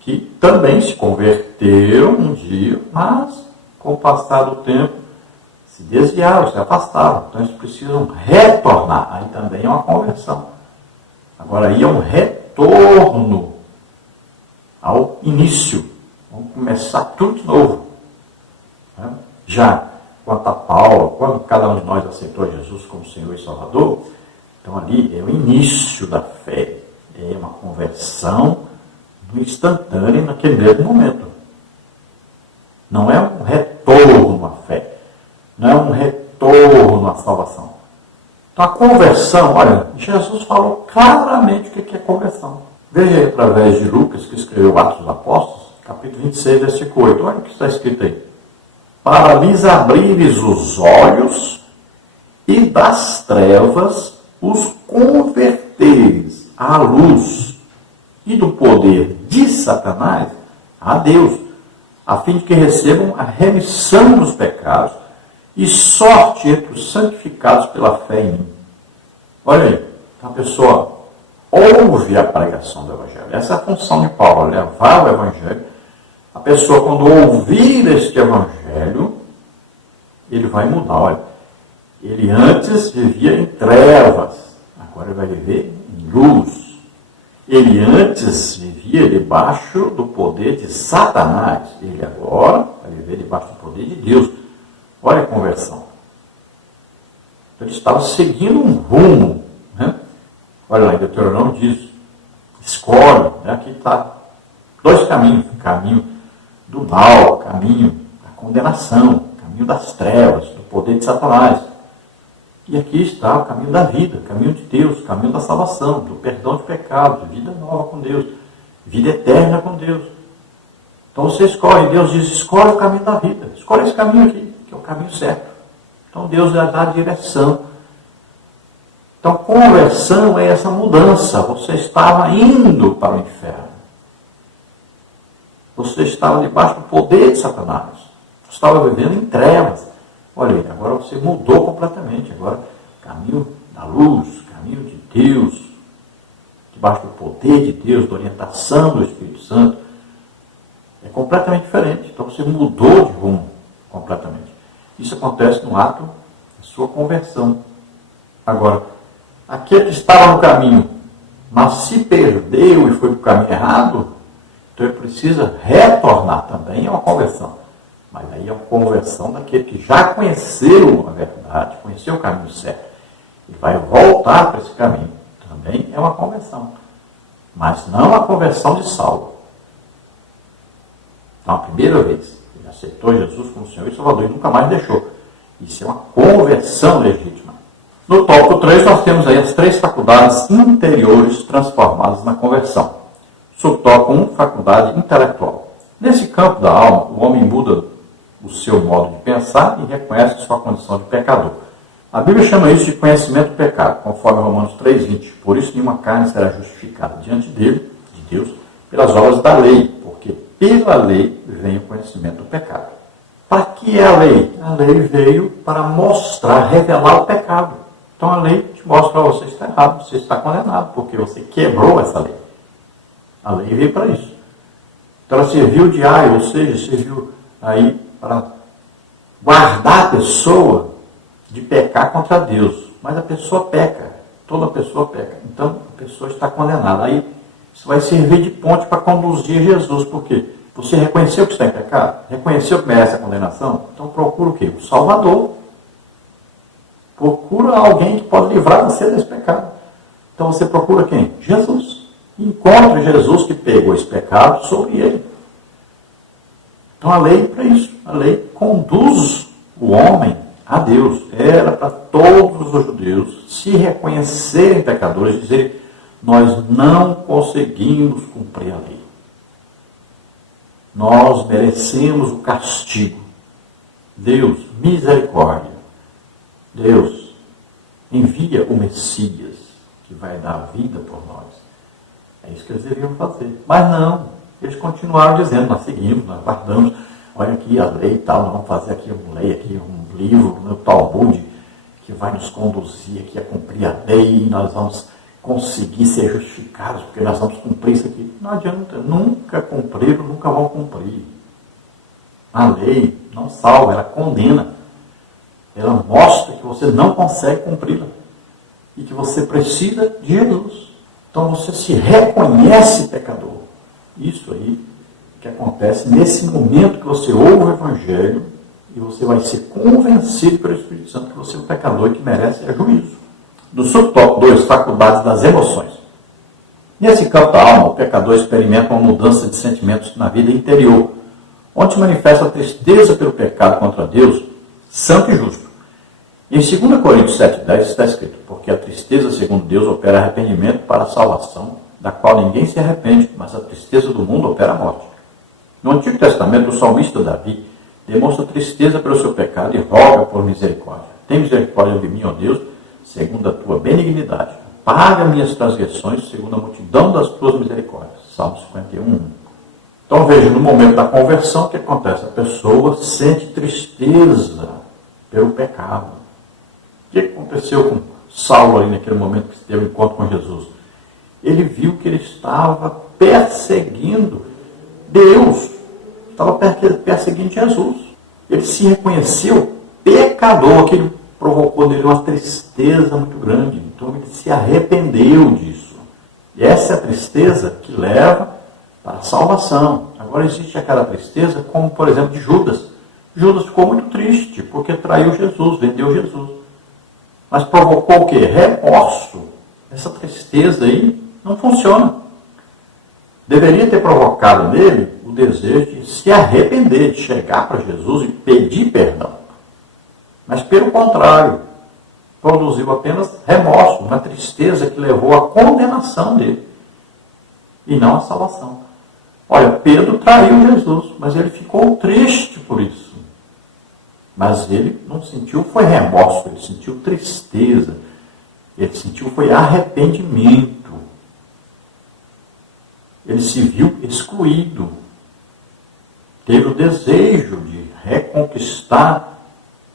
que também se converteram um dia, mas com o passar do tempo se desviaram, se afastaram. Então eles precisam retornar. Aí também é uma conversão. Agora aí é um retorno ao início. Vamos começar tudo de novo. Já quanto a Paulo, quando cada um de nós aceitou Jesus como Senhor e Salvador, então ali é o início da fé. É uma conversão instantânea naquele mesmo momento. Não é um retorno à fé. Não é um retorno à salvação. Então a conversão, olha, Jesus falou claramente o que é conversão. Veja aí através de Lucas, que escreveu Atos dos Apóstolos, capítulo 26, versículo 8. Olha o que está escrito aí. Para lhes abrires os olhos e das trevas os converteres à luz e do poder de Satanás a Deus, a fim de que recebam a remissão dos pecados e sorte entre os santificados pela fé em mim. Olha aí, a pessoa ouve a pregação do Evangelho. Essa é a função de Paulo, levar o Evangelho. A pessoa, quando ouvir este Evangelho, ele vai mudar. Olha, ele antes vivia em trevas, agora ele vai viver em luz. Ele antes vivia debaixo do poder de Satanás. Ele agora vai viver debaixo do poder de Deus. Olha a conversão. Então, ele estava seguindo um rumo. Né? Olha lá, em Deuteronômio diz, escolhe. Né? Aqui está dois caminhos. O caminho do mal, caminho da condenação, caminho das trevas, do poder de Satanás. E aqui está o caminho da vida, o caminho de Deus, o caminho da salvação, do perdão de pecados, vida nova com Deus, vida eterna com Deus. Então você escolhe, Deus diz, escolhe o caminho da vida, escolhe esse caminho aqui, que é o caminho certo. Então Deus vai dar a direção. Então conversão é essa mudança, você estava indo para o inferno. Você estava debaixo do poder de Satanás, você estava vivendo em trevas. Olha aí, agora você mudou completamente, agora caminho da luz, caminho de Deus, debaixo do poder de Deus, da orientação do Espírito Santo, é completamente diferente. Então você mudou de rumo completamente. Isso acontece no ato da sua conversão. Agora, aquele que estava no caminho, mas se perdeu e foi para o caminho errado, então ele precisa retornar também, é uma conversão. Mas aí é uma conversão daquele que já conheceu a verdade, conheceu o caminho certo, e vai voltar para esse caminho. Também é uma conversão. Mas não a conversão de Saulo. Então, a primeira vez, ele aceitou Jesus como Senhor e Salvador e nunca mais deixou. Isso é uma conversão legítima. No tópico 3, nós temos aí as 3 faculdades interiores transformadas na conversão. Subtópico 1, faculdade intelectual. Nesse campo da alma, o homem muda o seu modo de pensar e reconhece sua condição de pecador. A Bíblia chama isso de conhecimento do pecado, conforme Romanos 3,20. Por isso, nenhuma carne será justificada diante dele, de Deus, pelas obras da lei, porque pela lei vem o conhecimento do pecado. Para que é a lei? A lei veio para mostrar, revelar o pecado. Então a lei te mostra, você está errado, você está condenado, porque você quebrou essa lei. A lei veio para isso. Então ela serviu de aio, ou seja, serviu aí para guardar a pessoa de pecar contra Deus. Mas a pessoa peca, toda pessoa peca. Então a pessoa está condenada. Aí isso vai servir de ponte para conduzir a Jesus, porque você reconheceu que está em pecado? Reconheceu que merece a condenação? Então procura o quê? O Salvador. Procura alguém que pode livrar você desse pecado. Então você procura quem? Jesus. Encontre Jesus que pegou esse pecado sobre ele. Então a lei é para isso. A lei conduz o homem a Deus. Era para todos os judeus se reconhecerem pecadores e dizerem, nós não conseguimos cumprir a lei. Nós merecemos o castigo. Deus, misericórdia. Deus, envia o Messias que vai dar a vida por nós. É isso que eles deviam fazer. Mas não, eles continuaram dizendo, nós seguimos, nós guardamos, olha aqui a lei e tal, nós vamos fazer aqui uma lei, aqui um livro, no Talmud, que vai nos conduzir aqui a cumprir a lei, e nós vamos conseguir ser justificados, porque nós vamos cumprir isso aqui. Não adianta, nunca cumpriram, nunca vão cumprir. A lei não salva, ela condena. Ela mostra que você não consegue cumpri-la. E que você precisa de Jesus. Então você se reconhece pecador. Isso aí que acontece nesse momento que você ouve o Evangelho e você vai ser convencido pelo Espírito Santo que você é um pecador e que merece juízo. Do subtópico 2, faculdades das emoções. Nesse campo da alma, o pecador experimenta uma mudança de sentimentos na vida interior, onde se manifesta a tristeza pelo pecado contra Deus, santo e justo. Em 2 Coríntios 7,10 está escrito, porque a tristeza, segundo Deus, opera arrependimento para a salvação, da qual ninguém se arrepende, mas a tristeza do mundo opera a morte. No Antigo Testamento, o salmista Davi demonstra tristeza pelo seu pecado e roga por misericórdia. Tem misericórdia de mim, ó Deus, segundo a tua benignidade. Paga minhas transgressões, segundo a multidão das tuas misericórdias. Salmo 51. Então veja, no momento da conversão, o que acontece? A pessoa sente tristeza pelo pecado. O que aconteceu com Saulo ali naquele momento que teve o encontro com Jesus? Ele viu que ele estava perseguindo Deus, estava perseguindo Jesus. Ele se reconheceu pecador, que ele provocou nele uma tristeza muito grande. Então ele se arrependeu disso. E essa é a tristeza que leva para a salvação. Agora existe aquela tristeza como, por exemplo, de Judas. Judas ficou muito triste porque traiu Jesus, vendeu Jesus. Mas provocou o quê? Remorso. Essa tristeza aí não funciona. Deveria ter provocado nele o o desejo de se arrepender, de chegar para Jesus e pedir perdão. Mas, pelo contrário, produziu apenas remorso, uma tristeza que levou à condenação dele, e não à salvação. Olha, Pedro traiu Jesus, mas ele ficou triste por isso. Mas ele não sentiu, foi remorso, ele sentiu tristeza, ele sentiu, foi arrependimento. Ele se viu excluído, teve o desejo de reconquistar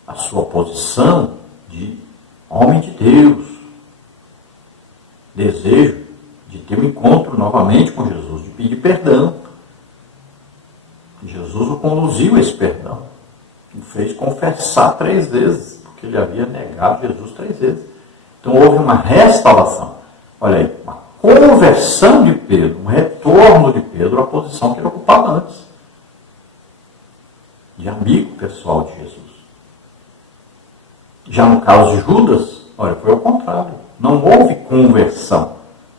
a sua posição de homem de Deus, desejo de ter um encontro novamente com Jesus, de pedir perdão. Jesus o conduziu a esse perdão, o fez confessar 3 vezes, porque ele havia negado Jesus 3 vezes. Então houve uma restauração. Olha aí, uma conversão de Pedro, um retorno de Pedro à posição que ele ocupava antes, de amigo pessoal de Jesus. Já no caso de Judas, olha, foi ao contrário. Não houve conversão,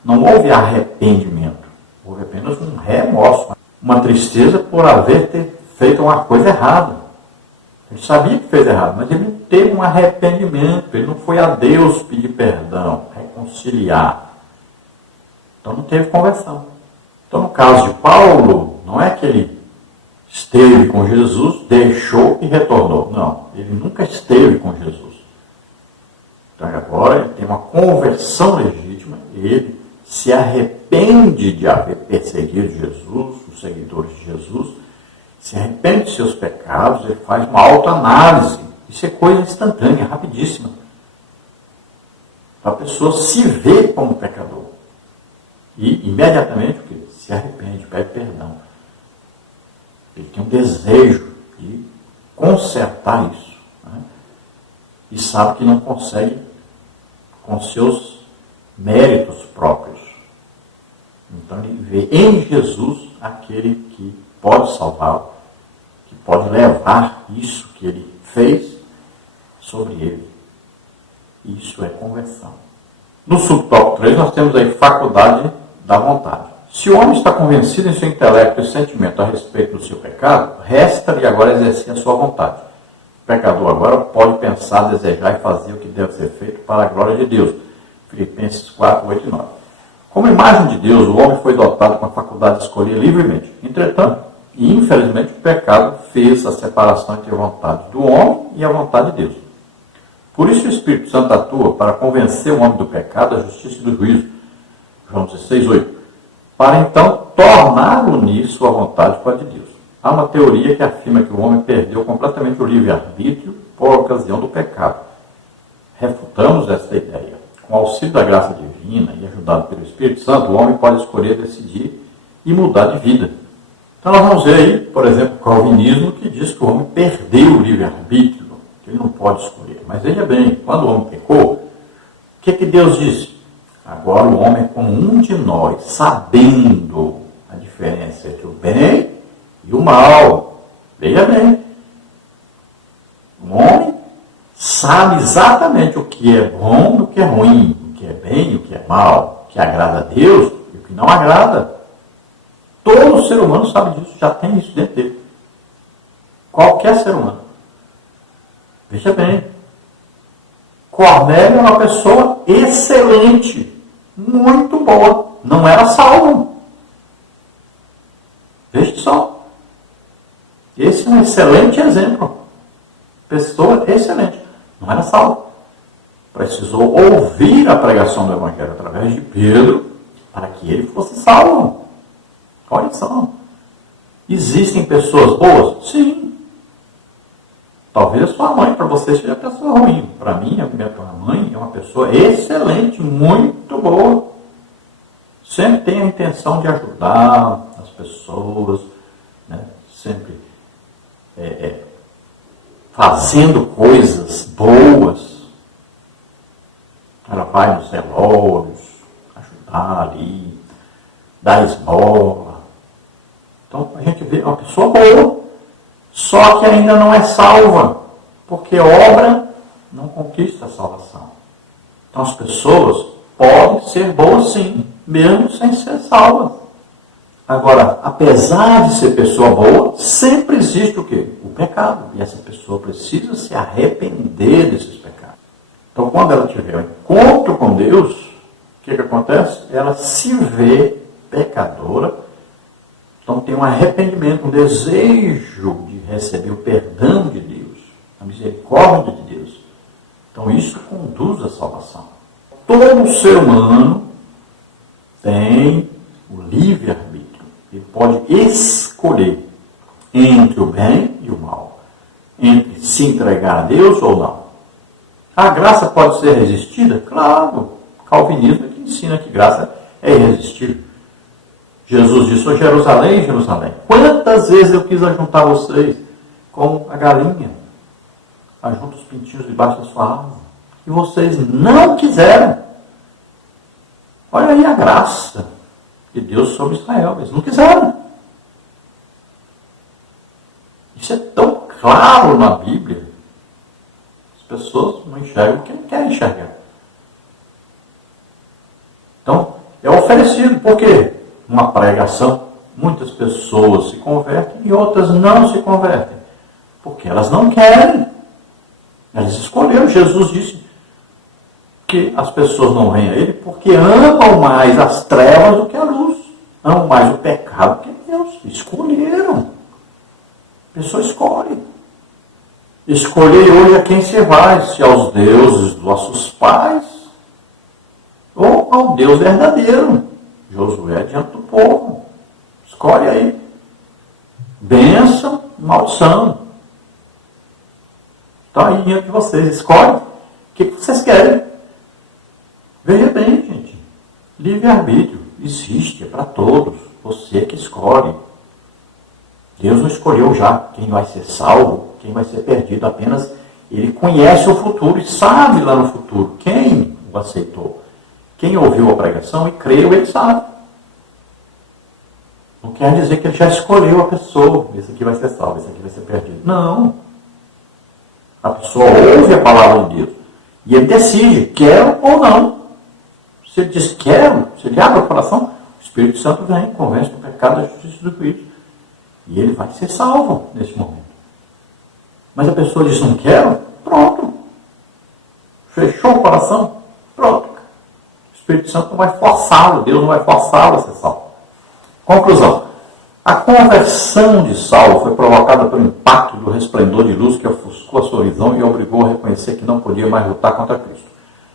não houve arrependimento, houve apenas um remorso, uma tristeza por haver feito uma coisa errada. Ele sabia que fez errado, mas ele não teve um arrependimento, ele não foi a Deus pedir perdão, reconciliar. Então não teve conversão. Então no caso de Paulo, não é que ele esteve com Jesus, deixou e retornou. Não, ele nunca esteve com Jesus. Então agora ele tem uma conversão legítima, ele se arrepende de haver perseguido Jesus, os seguidores de Jesus, se arrepende de seus pecados, ele faz uma autoanálise. Isso é coisa instantânea, rapidíssima. A pessoa se vê como pecador. E imediatamente se arrepende, pede perdão. Ele tem um desejo de consertar isso. Né? E sabe que não consegue com seus méritos próprios. Então ele vê em Jesus aquele que pode salvá-lo, que pode levar isso que ele fez sobre ele. Isso é conversão. No subtópico 3 nós temos aí faculdade da vontade. Se o homem está convencido em seu intelecto e sentimento a respeito do seu pecado, resta-lhe agora exercer a sua vontade. O pecador agora pode pensar, desejar e fazer o que deve ser feito para a glória de Deus. Filipenses 4, 8 e 9. Como imagem de Deus, o homem foi dotado com a faculdade de escolher livremente. Entretanto, e infelizmente, o pecado fez a separação entre a vontade do homem e a vontade de Deus. Por isso o Espírito Santo atua para convencer o homem do pecado, da justiça e do juízo. João 16, 8. Para então torná-lo unir sua vontade com a de Deus. Há uma teoria que afirma que o homem perdeu completamente o livre-arbítrio por ocasião do pecado. Refutamos esta ideia. Com o auxílio da graça divina e ajudado pelo Espírito Santo, o homem pode escolher, decidir e mudar de vida. Então nós vamos ver aí, por exemplo, o calvinismo que diz que o homem perdeu o livre-arbítrio, que ele não pode escolher. Mas veja bem, quando o homem pecou, o que Deus disse? Agora o homem é como um de nós, sabendo a diferença entre o bem e o mal. Veja bem, o homem sabe exatamente o que é bom e o que é ruim, o que é bem e o que é mal, o que agrada a Deus e o que não agrada. Todo ser humano sabe disso, já tem isso dentro dele. Qualquer ser humano. Veja bem, Cornélio é uma pessoa excelente, muito boa, não era salvo. Veja só. Esse é um excelente exemplo. Pessoa excelente, não era salvo. Precisou ouvir a pregação do Evangelho através de Pedro para que ele fosse salvo. Olha só. Existem pessoas boas? Sim. Talvez a sua mãe para você seja uma pessoa ruim. Para mim, a minha mãe é uma pessoa excelente, muito boa. Sempre tem a intenção de ajudar as pessoas, né? Sempre fazendo coisas boas. Ela vai nos velórios, ajudar ali, dar esmola. Então a gente vê uma pessoa boa, só que ainda não é salva, porque obra não conquista a salvação. Então as pessoas podem ser boas sim, mesmo sem ser salvas. Agora, apesar de ser pessoa boa, sempre existe o quê? O pecado. E essa pessoa precisa se arrepender desses pecados. Então, quando ela tiver um encontro com Deus, o que acontece? Ela se vê pecadora. Então, tem um arrependimento, um desejo de receber o perdão de Deus, a misericórdia de Deus. Então, isso conduz à salvação. Todo ser humano tem o livre-arbítrio. Ele pode escolher entre o bem e o mal, entre se entregar a Deus ou não. A graça pode ser resistida? Claro. O calvinismo é que ensina que graça é irresistível. Jesus disse: "Ô Jerusalém, Jerusalém, quantas vezes eu quis ajuntar vocês como a galinha ajunta os pintinhos debaixo da sua asa, e vocês não quiseram." Olha aí a graça de Deus sobre Israel, eles não quiseram. Isso é tão claro na Bíblia. As pessoas não enxergam o que não querem enxergar. Então, é oferecido. Por quê? Uma pregação, muitas pessoas se convertem e outras não se convertem. Porque elas não querem. Elas escolheram. Jesus disse que as pessoas não vêm a Ele porque amam mais as trevas do que a luz. Amam mais o pecado do que Deus. Escolheram. A pessoa escolhe. Escolher hoje a quem se vai, se aos deuses dos nossos pais ou ao Deus verdadeiro. Josué diante do povo. Escolhe aí. Bênção, maldição. Está aí diante de vocês. Escolhe. O que vocês querem? Veja bem, gente. Livre-arbítrio existe, é para todos. Você que escolhe. Deus não escolheu já quem vai ser salvo, quem vai ser perdido. Apenas Ele conhece o futuro e sabe lá no futuro quem o aceitou. Quem ouviu a pregação e creu, ele sabe. Não quer dizer que ele já escolheu a pessoa. Esse aqui vai ser salvo, esse aqui vai ser perdido. Não. A pessoa ouve a palavra de Deus e ele decide, quero ou não. Se ele diz quero, se ele abre o coração, o Espírito Santo vem, convence do pecado, da justiça e do juízo. E ele vai ser salvo nesse momento. Mas a pessoa diz não quero, pronto. Fechou o coração, pronto. O Espírito Santo não vai forçá-lo, Deus não vai forçá-lo a ser salvo. Conclusão. A conversão de Saulo foi provocada pelo impacto do resplendor de luz que ofuscou a sua visão e obrigou a reconhecer que não podia mais lutar contra Cristo.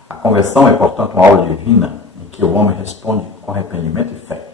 A conversão é, portanto, uma aula divina em que o homem responde com arrependimento e fé.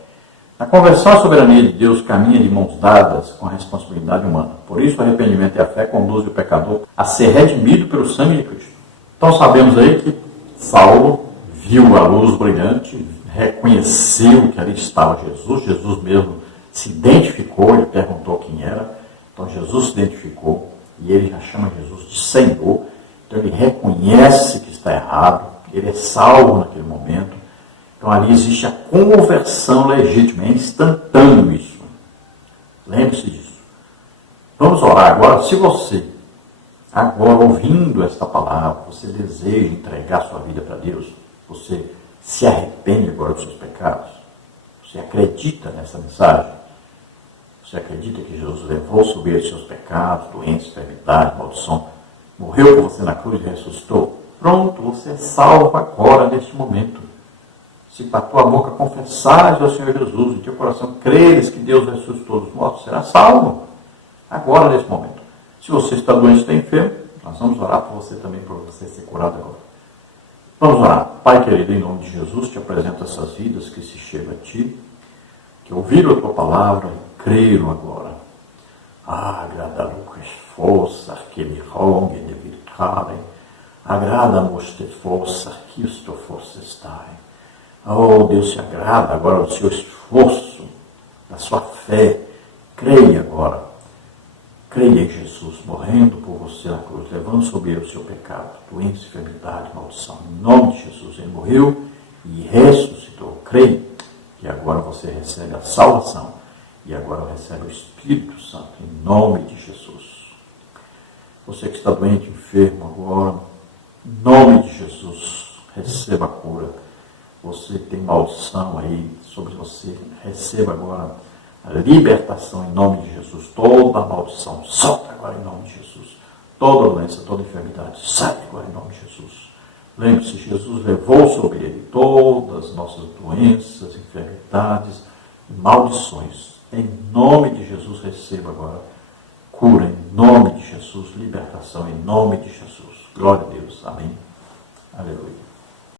Na conversão, a soberania de Deus caminha de mãos dadas com a responsabilidade humana. Por isso, o arrependimento e a fé conduzem o pecador a ser redimido pelo sangue de Cristo. Então, sabemos aí que Saulo viu a luz brilhante, reconheceu que ali estava Jesus. Jesus mesmo se identificou, ele perguntou quem era. Então, Jesus se identificou e ele já chama Jesus de Senhor. Então, ele reconhece que está errado, ele é salvo naquele momento. Então, ali existe a conversão legítima, é instantâneo isso. Lembre-se disso. Vamos orar agora. Se você, agora ouvindo esta palavra, você deseja entregar sua vida para Deus, você se arrepende agora dos seus pecados, você acredita nessa mensagem, você acredita que Jesus levou sobre ele seus pecados, doenças, enfermidade, maldição, morreu por você na cruz e ressuscitou, pronto, você é salvo agora, neste momento. Se com a tua boca confessares ao Senhor Jesus, em teu coração creres que Deus ressuscitou dos mortos, será salvo. Agora, nesse momento. Se você está doente, está enfermo, nós vamos orar por você também, para você ser curado agora. Vamos orar. Pai querido, em nome de Jesus, te apresento essas vidas que se chegam a ti, que ouviram a tua palavra e creram agora. Agrada Lucas, força, que me rogue de vircarem. Agrada-nos te força, que isto força está. Oh, Deus se agrada agora do seu esforço, da sua fé. Creia agora. Creia em Jesus, morrendo por você na cruz, levando sobre ele o seu pecado, doença, enfermidade, maldição. Em nome de Jesus, ele morreu e ressuscitou. Creia que agora você recebe a salvação e agora recebe o Espírito Santo, em nome de Jesus. Você que está doente, enfermo agora, em nome de Jesus, receba a cura. Você tem maldição aí sobre você, receba agora A libertação em nome de Jesus. Toda maldição, solta agora em nome de Jesus. Toda doença, toda enfermidade, sai agora em nome de Jesus. Lembre-se, Jesus levou sobre ele todas as nossas doenças, enfermidades e maldições. Em nome de Jesus, receba agora cura em nome de Jesus, libertação em nome de Jesus. Glória a Deus. Amém. Aleluia.